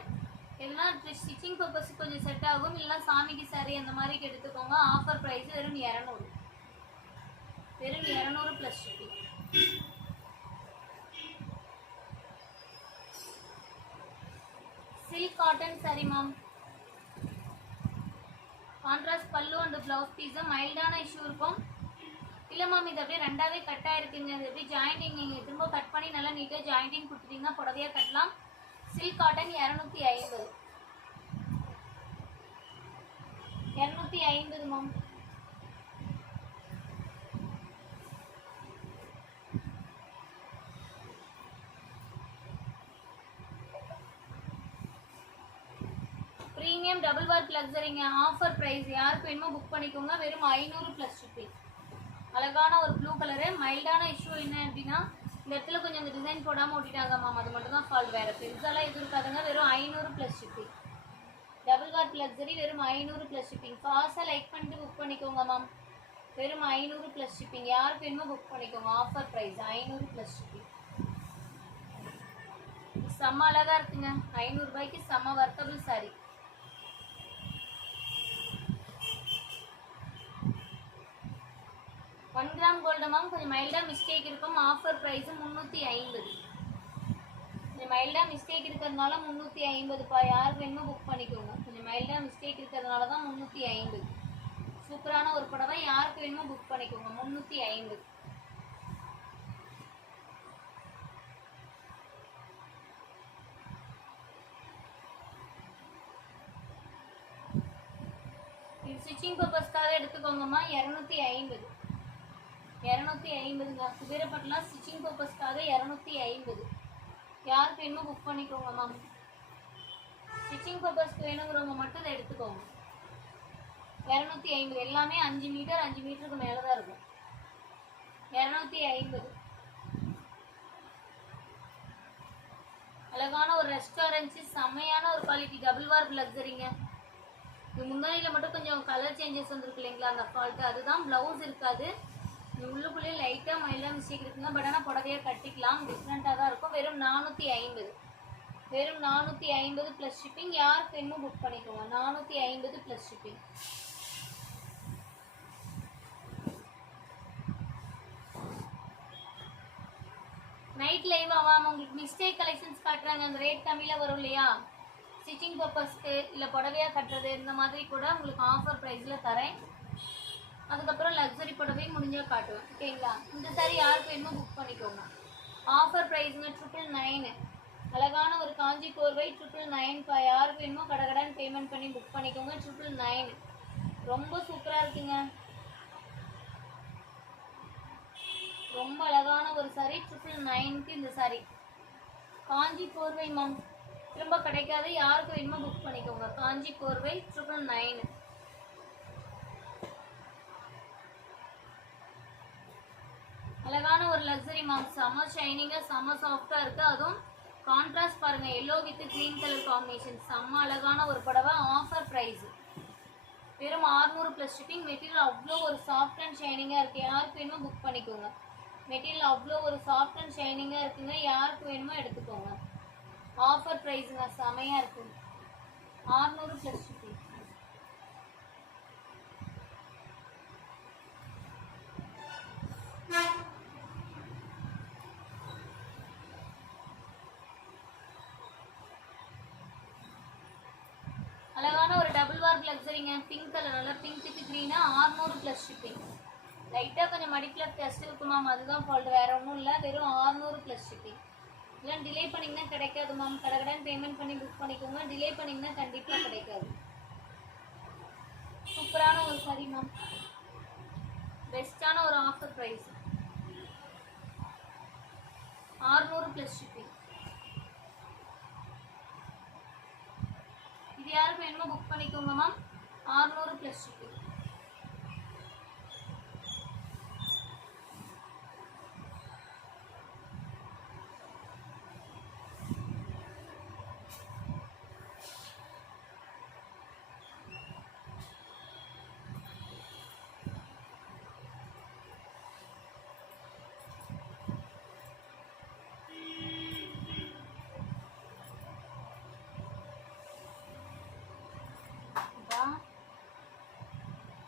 எதுனா ஸ்டிச்சிங் பர்பஸ்க்கு கொஞ்சம் செட் ஆகும். இல்லைனா சாமிக்கு சாரி அந்த மாதிரிக்கு எடுத்துக்கோங்க. ஆஃபர் ப்ரைஸ் வெறும் 200. வெறும் 200 plus shipping. Silk cotton sorry ma'am. Contrast பல்லு அண்ட் ப்ளவுஸ் பீஸு. மைல்டான இஷ்யூ இருக்கும். இல்லை மேம் இது அப்படியே ரெண்டாவே கட் ஆகிருக்குங்க. இது எப்படி ஜாயிண்டிங் நீங்கள் திரும்ப கட் பண்ணி நல்லா நீட்டாக ஜாயிண்டிங் கொடுத்துட்டிங்கன்னா புடவையாக கட்டலாம். Silk cotton 250. 250 ma'am. Double work லக்ஸரிங்க. Offer price. யாருக்கு வேணுமோ புக் பண்ணிக்கோங்க. வெறும் 500 ப்ளஸ் ஷிப்பிங். அழகான ஒரு ப்ளூ கலரு. மைல்டான இஷ்யூ என்ன அப்படின்னா இந்த இடத்துல கொஞ்சம் இந்த டிசைன் போடாமல் ஓட்டிட்டாங்க மேம். அது மட்டும் தான் ஃபால்ட். வேறு பெருசாலாம் எதுவும் இருக்காதுங்க. வெறும் 500 plus shipping. Double work luxury வெறும் 500 ப்ளஸ் ஷிப்பிங். ஃபாஸ்ட்டாக லைக் பண்ணிட்டு புக் பண்ணிக்கோங்க மேம். வெறும் 500 ப்ளஸ் ஷிப்பிங். யாருக்கு வேணுமோ புக் பண்ணிக்கோங்க. Offer price 500 plus shipping. செம்ம அழகா இருக்குங்க. 500 ரூபாய்க்கு செம்ம worthable sari. One gram gold ma'am. கொஞ்சம் மைல்டா மிஸ்டேக் இருக்கும். Offer price 350. கொஞ்சம் மைல்டா மிஸ்டேக் இருக்கிறதுனால 350 யாருக்கு வேணுமோ புக் பண்ணிக்கோங்க. கொஞ்சம் மைல்டா மிஸ்டேக் இருக்கிறதுனால தான் 350. சூப்பரான ஒரு புடவை. யாருக்கு வேணுமோ புக் பண்ணிக்கோங்க. 350. இது ஸ்டிச்சிங் பர்பஸ்க்காக எடுத்துக்கோங்கம்மா. 250. 250ங்க. குதிரைப்பட்டெலாம் ஸ்டிச்சிங் பர்பஸ்க்காக 250. யாருக்கு வேணுமோ புக் பண்ணிக்கோங்க மேம். ஸ்டிச்சிங் பர்பஸ்க்கு வேணுங்கிறவங்க மட்டும் இதை எடுத்துக்கோங்க. 250. எல்லாமே 5 மீட்டர் 5 மீட்டருக்கு மேலே தான் இருக்கும். 250. அழகான ஒரு ரெஸ்டாரண்ட்ஸு. செம்மையான ஒரு குவாலிட்டி. Double warp லக்ஸரிங்க. இது முந்தானியில் மட்டும் கொஞ்சம் கலர் சேஞ்சஸ் வந்துருக்கு இல்லைங்களா, அந்த ஃபால்ட்டு. அதுதான். ப்ளவுஸ் இருக்காது. உள்ளுக்குள்ளேயே லைட்டாக மைல்டாக மிஸ்டேக் இருக்குங்க. பட் ஆனால் புடவையாக கட்டிக்கலாம். டிஃப்ரெண்ட்டாக தான் இருக்கும். வெறும் 450. வெறும் 450 ப்ளஸ் ஷிப்பிங். யாருக்கு வேணுமோ புக் பண்ணிக்கோங்க. 450 ப்ளஸ் ஷிப்பிங். நைட் லைவ் ஆகாமல் உங்களுக்கு மிஸ்டேக் கலெக்ஷன்ஸ் காட்டுறாங்க. அந்த ரேட் கம்மியில் வரும் இல்லையா, ஸ்டிச்சிங் பர்பஸ்க்கு இல்லை புடவையாக கட்டுறது, இந்த மாதிரி கூட உங்களுக்கு ஆஃபர் ப்ரைஸில் தரேன். அதுக்கப்புறம் லக்ஸரி புடவை முடிஞ்சால் காட்டுவேன். ஓகேங்களா. இந்த சாரி யாருக்கு வேணுமோ புக் பண்ணிக்கோங்க. ஆஃபர் ப்ரைஸுங்க 999. அழகான ஒரு காஞ்சி கோர்வை 999. யாருக்கு வேணுமோ கடகடான்னு பேமெண்ட் பண்ணி புக் பண்ணிக்கோங்க. 999. ரொம்ப சூப்பராக இருக்குங்க. ரொம்ப அழகான ஒரு சாரி. 999க்கு இந்த சாரி. காஞ்சி கோர்வை மேம். திரும்ப கிடைக்காது. யாருக்கு வேணுமோ புக் பண்ணிக்கோங்க. காஞ்சி கோர்வை 999. அழகான ஒரு லக்ஸரி மேம். செம்ம ஷைனிங்காக செம்ம சாஃப்டாக இருக்குது. அதுவும் கான்ட்ராஸ்ட் பாருங்கள். Yellow with green colour combination. செம்ம அழகான ஒரு புடவை. ஆஃபர் ப்ரைஸ் வெறும் 600 ப்ளஸ் ஷிப்பிங். மெட்டீரியல் அவ்வளோ ஒரு சாஃப்ட் அண்ட் ஷைனிங்காக இருக்குது. யாருக்கு வேணுமோ புக் பண்ணிக்கோங்க. மெட்டீரியல் அவ்வளோ ஒரு சாஃப்ட் அண்ட் ஷைனிங்காக இருக்குங்க. யாருக்கு வேணுமோ எடுத்துக்கோங்க. ஆஃபர் ப்ரைஸுங்க. செமையாக இருக்குது. 600 ப்ளஸ் ஷிப்பிங். அழகான ஒரு டபுள் வார்ப் லக்ஸரிங்க. Pink colour. நல்லா பிங்க் வித் க்ரீனா. 600 ப்ளஸ் ஷிப்பிங். லைட்டாக கொஞ்சம் மடிக்கில் டெஸ்ட் இருக்கும் மேம். அதுதான் ஃபால்ட். வேறு ஒன்றும் இல்லை. வெறும் 600 ப்ளஸ் ஷிப்பிங். இல்லை டிலே பண்ணிங்கன்னா கிடைக்காது மேம். கடகடன் பேமெண்ட் பண்ணி புக் பண்ணிக்கோங்க. டிலே பண்ணிங்கன்னா கண்டிப்பாக கிடைக்காது. சூப்பரான ஒரு சாரி மேம். பெஸ்ட்டான ஒரு ஆஃபர் ப்ரைஸ். 600 plus shipping. இது யாருக்கு வேணுமோ புக் பண்ணிக்கோங்க மேம். 600 plus shipping.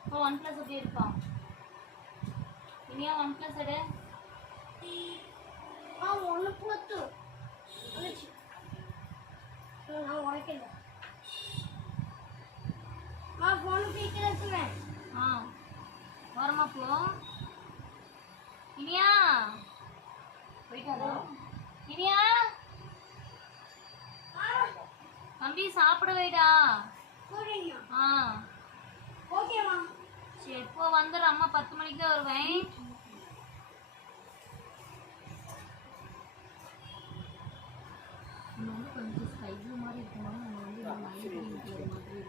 இப்போ OnePlus எப்படி இருக்கான்? இனியா OnePlus எடு. ஒன்று போட்டு நான் உடைக்கல. ஃபோனு கேட்குறேன். ஓரமா போ. இனியா போயிட்டாரா? இனியா தம்பி சாப்பிட வைடா. ஓகேம்மா. சரி இப்போ வந்துடுறேன். அம்மா 10 மணிக்கு தான் வருவேன். கொஞ்சம் ஸ்கை ப்ளூ மாதிரி இருக்குமா? மாதிரி இருக்கு.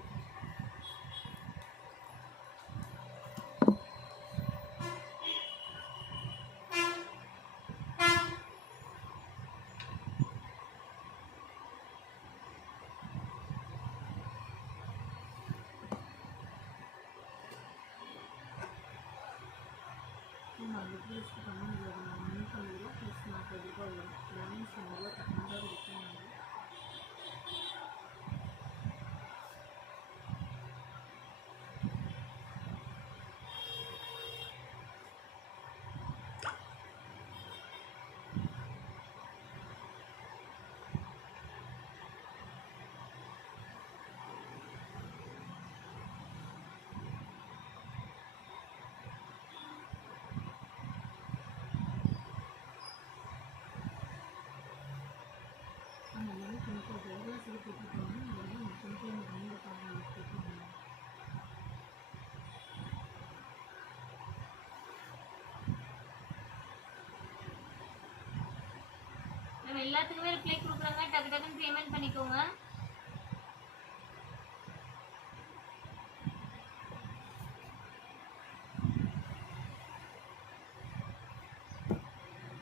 நம்ம எல்லாத்துக்குமே ரிப்ளை கொடுக்குறாங்க, டக்கு டக்குன்னு பேமெண்ட் பண்ணிக்கோங்க.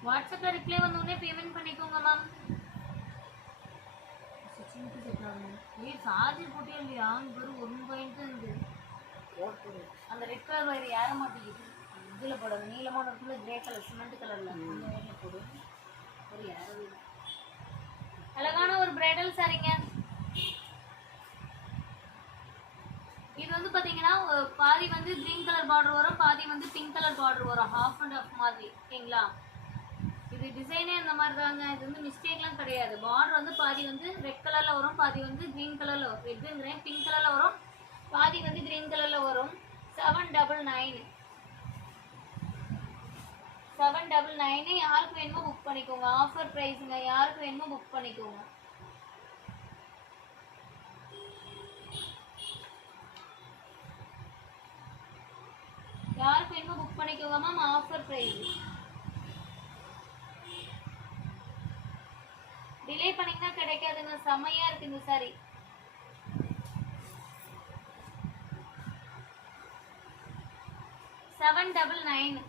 வாட்ஸ்அப்ல ரிப்ளை வந்தோடனே பேமெண்ட் பண்ணிக்கோங்க மேம். சார்ஜர் போட்டே இல்லையா? வெறும் 1 பாயிண்ட் இருந்து அந்த ரெட் கலர் வயர் ஏற மாட்டேங்குது. இதில் போட நீளமான இருக்குல்ல, கிரே கலர் சிமெண்ட் கலர்ல அந்த வயரில் போடு. ஒரு ஏறவே இல்லை. அழகான ஒரு பிரைடல் சாரீங்க. இது வந்து பார்த்தீங்கன்னா பாதி வந்து கிரீன் கலர் பார்டர் வரும், பாதி வந்து பிங்க் கலர் பார்டர் வரும், ஹாஃப் அண்ட் ஹாஃப் மாதிரி. ஓகேங்களா? இது டிசைனே அந்த மாதிரி தாங்க. இது வந்து மிஸ்டேக்லாம் கிடையாது. பார்டர் வந்து பாதி வந்து ரெட் கலரில் வரும், பாதி வந்து க்ரீன் கலரில் வரும். ரெட்டுங்கிறேன், பிங்க் கலரில் வரும், பாதி வந்து க்ரீன் கலரில் வரும். 799 799. யாருக்கு வேணுமோ புக் பண்ணிக்கோங்க. ஆஃபர் ப்ரைஸுங்க. யாருக்கு வேணுமோ புக் பண்ணிக்கோங்க. யாருக்கு வேணுமோ புக் பண்ணிக்கோங்க மேம். Offer price. டிலே பண்ணிங்கன்னா கிடைக்காதுங்க. செம்மையா இருக்கு இந்த சாரி. $799.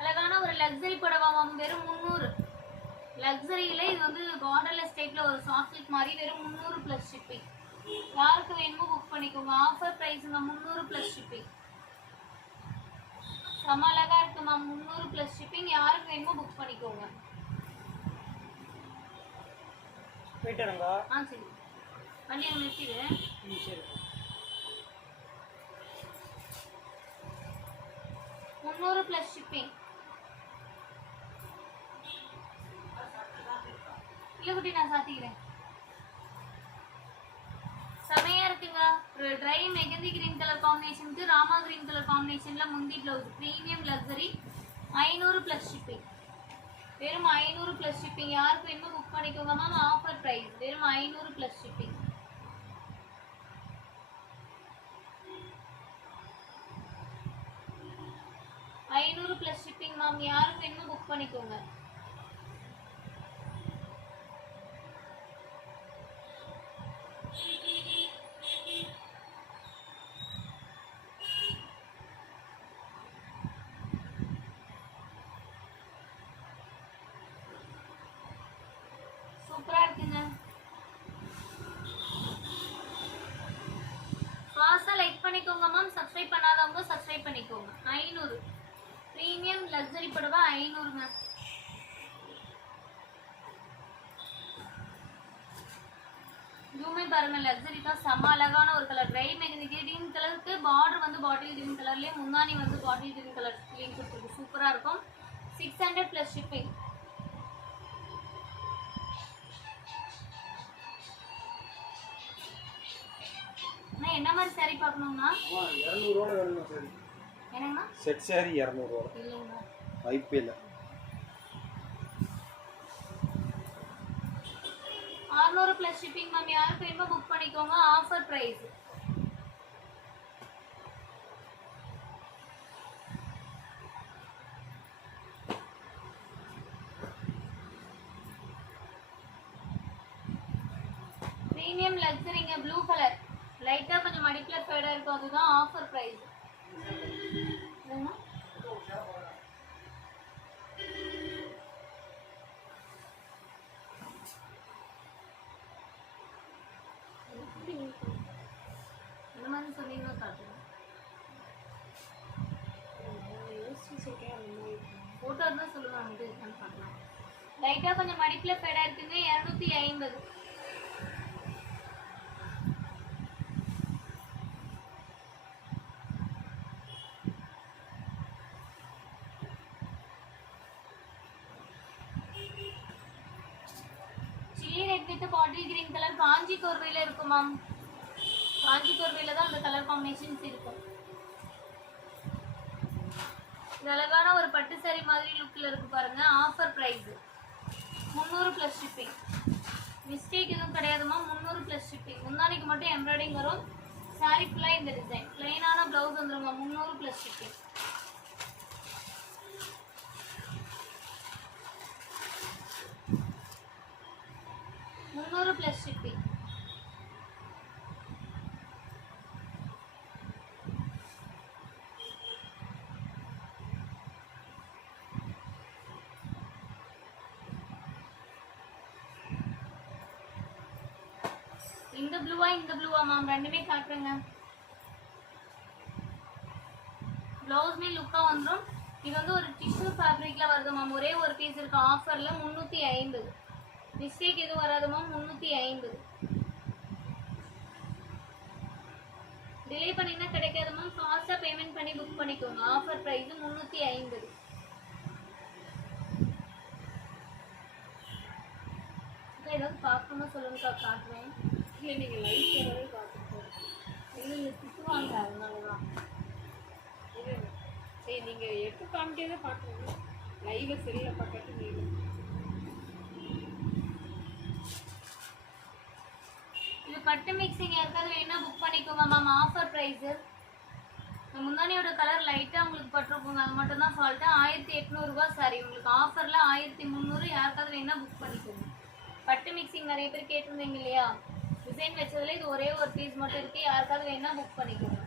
அழகான ஒரு லக்ஸரி புடவை மேம். வெறும் 300. லக்ஸரியில இது வந்து பார்டர்லெஸ் டைப்ல ஒரு சாஃப்ட் சில்க் மாதிரி. வெறும் 300 + ஷிப்பிங். யாருக்கு வேணுமோ புக் பண்ணிக்கோங்க. ஆஃபர் ப்ரைஸுங்க 300 + ஷிப்பிங். செம்ம அழகா இருக்கு மேம். 300 + ஷிப்பிங். யாருக்கு வேணுமோ புக் பண்ணிக்கோங்க. போயிட்டு வரங்க. சரி பண்ணி நிறுத்திடு. சரி. 300 + ஷிப்பிங். இல்லை குட்டி, நான் சாத்திக்கிறேன். செமையா இருக்குங்க. ஒரு ட்ரை மெகந்தி கிரீன் கலர் காம்பினேஷனுக்கு ராமா கிரீன் கலர் காம்பினேஷன்ல முந்தி பிளவுஸ். Premium luxury. 500 + ஷிப்பிங். வெறும் 500 + ஷிப்பிங். யாருக்கு வேணுமோ புக் பண்ணிக்கோங்க மேம். Offer price. வெறும் 500 + ஷிப்பிங். 500 + shipping ma'am. யாருக்கு வேணுமோ புக் பண்ணிக்கோங்க. சூப்பரா இருக்குங்க. ஃபாஸ்டா லைக் பண்ணிக்கோங்க மேம். சப்ஸ்கிரைப் பண்ணாதவங்க சப்ஸ்கிரைப் பண்ணிக்கோங்க. 500 பிரீமியம் லக்ஸரி புடவை 500ங்க. இதுவுமே பாருங்க லக்ஸரி தான். செம்ம அழகான ஒரு கலர். ட்ரை மெகந்தி கிரீன் கலருக்கு பார்டர் வந்து பாட்டில் கிரீன் கலர்லயே, முந்தானி வந்து பாட்டில் கிரீன் கலர் கிரீன் கொடுத்துருக்கு. சூப்பரா இருக்கும். 600 + ஷிப்பிங். அண்ணா என்ன மாதிரி சாரி பார்க்கணும்னா 200 ரூபாய் வேணும் சாரி. என்னங்கண்ணா? செட் சாரி 200 ரூபாய். இல்லைங்கண்ணா, வாய்ப்பே இல்லை. 600 + ஷிப்பிங் மேம். யாருக்கு வேணுமோ புக் பண்ணிக்கோங்க. Offer price. பிரீமியம் லக்ஸரிங்க. ப்ளூ கலர் லைட்டா கொஞ்சம் மடிப்புல ஃபேடா இருக்கும். அதுதான் ஆஃபர் ப்ரைஸ். என்னன்னு சொன்னீங்கன்னா காட்டுறேன். ஃபோட்டோ இருந்தால் சொல்லுங்க, வந்து இருக்கான்னு பார்க்கலாம். லைட்டாக கொஞ்சம் மடிப்பில் ஃபேடாக இருக்குங்க. 250. Chilli red with bottle green colour Kanchi கோர்வையில் இருக்கும் மேம். காஞ்சி கோர்வையில் தான் அந்த கலர் காம்பினேஷன்ஸ் இருக்கும். இது அழகான ஒரு பட்டு சாரி மாதிரி லுக்கில் இருக்கு பாருங்க. Offer price 300 plus shipping. Mistake எதுவும் கிடையாதுமா. 300 ப்ளஸ் ஷிப்பிங். முந்தானிக்கு மட்டும் எம்ப்ராய்டிங் வரும். சாரி ஃபுல்லாக இந்த டிசைன். பிளைனான ப்ளவுஸ் வந்துருங்க. 300 ப்ளஸ் ஷிப்பிங். Plus shipping. இந்த ப்ளூவா மேம்? ரெண்டுமே காட்டுறேங்க. ப்ளவுஸ்மே லுக்காக வந்துடும். இது வந்து ஒரு டிஷ்யூ ஃபேப்ரிக்ல வருது மேம். ஒரே ஒரு பீஸ் இருக்கு ஆஃபர்ல 350. மிஸ்டேக் எதுவும் வராது மேம். 350. டிலே பண்ணினா கிடைக்காது மேம். ஃபாஸ்டா பேமெண்ட் பண்ணி புக் பண்ணிக்கோங்க. Offer price 350. ஏதாவது பார்க்கணும்னு சொல்லுங்கக்கா, காட்டுறேன். இல்லை நீங்கள் லைஃப் வரவே பார்த்துட்டு இல்லை திட்டுவாங்க, அதனாலதான். இல்லை சரி, நீங்கள் எப்போ காமிக்கிறதே பார்க்குறீங்க. லைவை செல்லில் பார்க்கறது நீங்கள். இது பட்டு மிக்சிங் யாருக்காவது வேணா புக் பண்ணிக்கோங்க மேம். Offer price. முந்தானியோட கலர் லைட்டாக உங்களுக்கு பட்டிருக்கோங்க, அது மட்டும் தான் ஃபால்ட்டு. 1800 ரூபாய் சாரி. உங்களுக்கு ஆஃபரில் 1300. யாருக்காவது வேணா புக் பண்ணிக்கோங்க. பட்டு மிக்சிங் நிறைய பேர் கேட்டிருந்தீங்க இல்லையா? டிசைன் வச்சதுல இது ஒரே ஒரு பீஸ் மட்டும் இருக்குது. யாருக்காவது வேணா புக் பண்ணிக்கோங்க.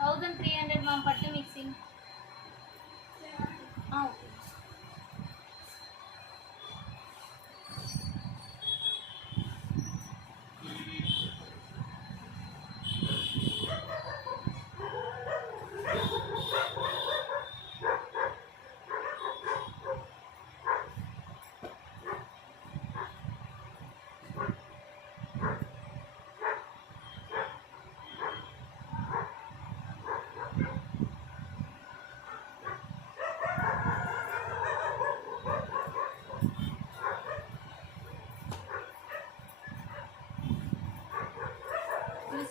1300 மேம் பட்டு மிக்சிங். ஆ ஓகே.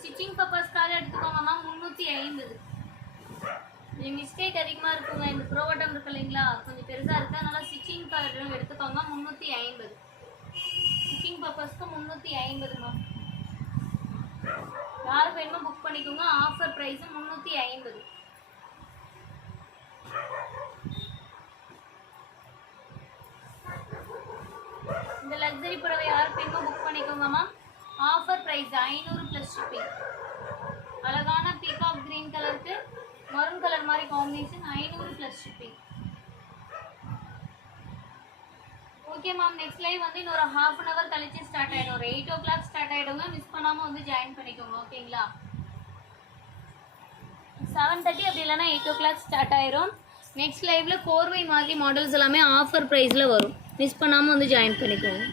ஸ்டிச்சிங் பர்பஸ்க்காக எடுத்துக்கோங்க மேம். 350. இது மிஸ்டேக் அதிகமாக இருக்குங்க. இந்த ப்ரோவட்டம் இருக்கு இல்லைங்களா, கொஞ்சம் பெருசாக இருக்குது. அதனால ஸ்டிச்சிங் கலர் எடுத்துக்கோங்க. 350. ஸ்டிச்சிங் பர்பஸ்க்கு 350 மேம். யாருக்கு வேணுமோ புக் பண்ணிக்கோங்க. Offer price 350. இந்த லக்ஸரி புடவை யாருக்கு வேணுமோ புக் பண்ணிக்கோங்க ma'am. Offer price 500 plus shipping. அழகான பீகாக் கிரீன் கலருக்கு மரூன் கலர் மாதிரி combination. 500 plus shipping. Okay ma'am. Next live வந்து இன்னொரு ½ அன் ஹவர் கழிச்சு ஸ்டார்ட் ஆகிடும். ஒரு 8 o'clock ஸ்டார்ட் ஆகிடுங்க. மிஸ் பண்ணாமல் வந்து ஜாயின் பண்ணிக்கோங்க. ஓகேங்களா? 7:30 அப்படி இல்லைன்னா 8 o'clock ஸ்டார்ட் ஆயிரும். நெக்ஸ்ட் லைவ்ல கோர்வை மாதிரி மாடல்ஸ் எல்லாமே ஆஃபர் ப்ரைஸில் வரும். மிஸ் பண்ணாமல் வந்து ஜாயின் பண்ணிக்கோங்க.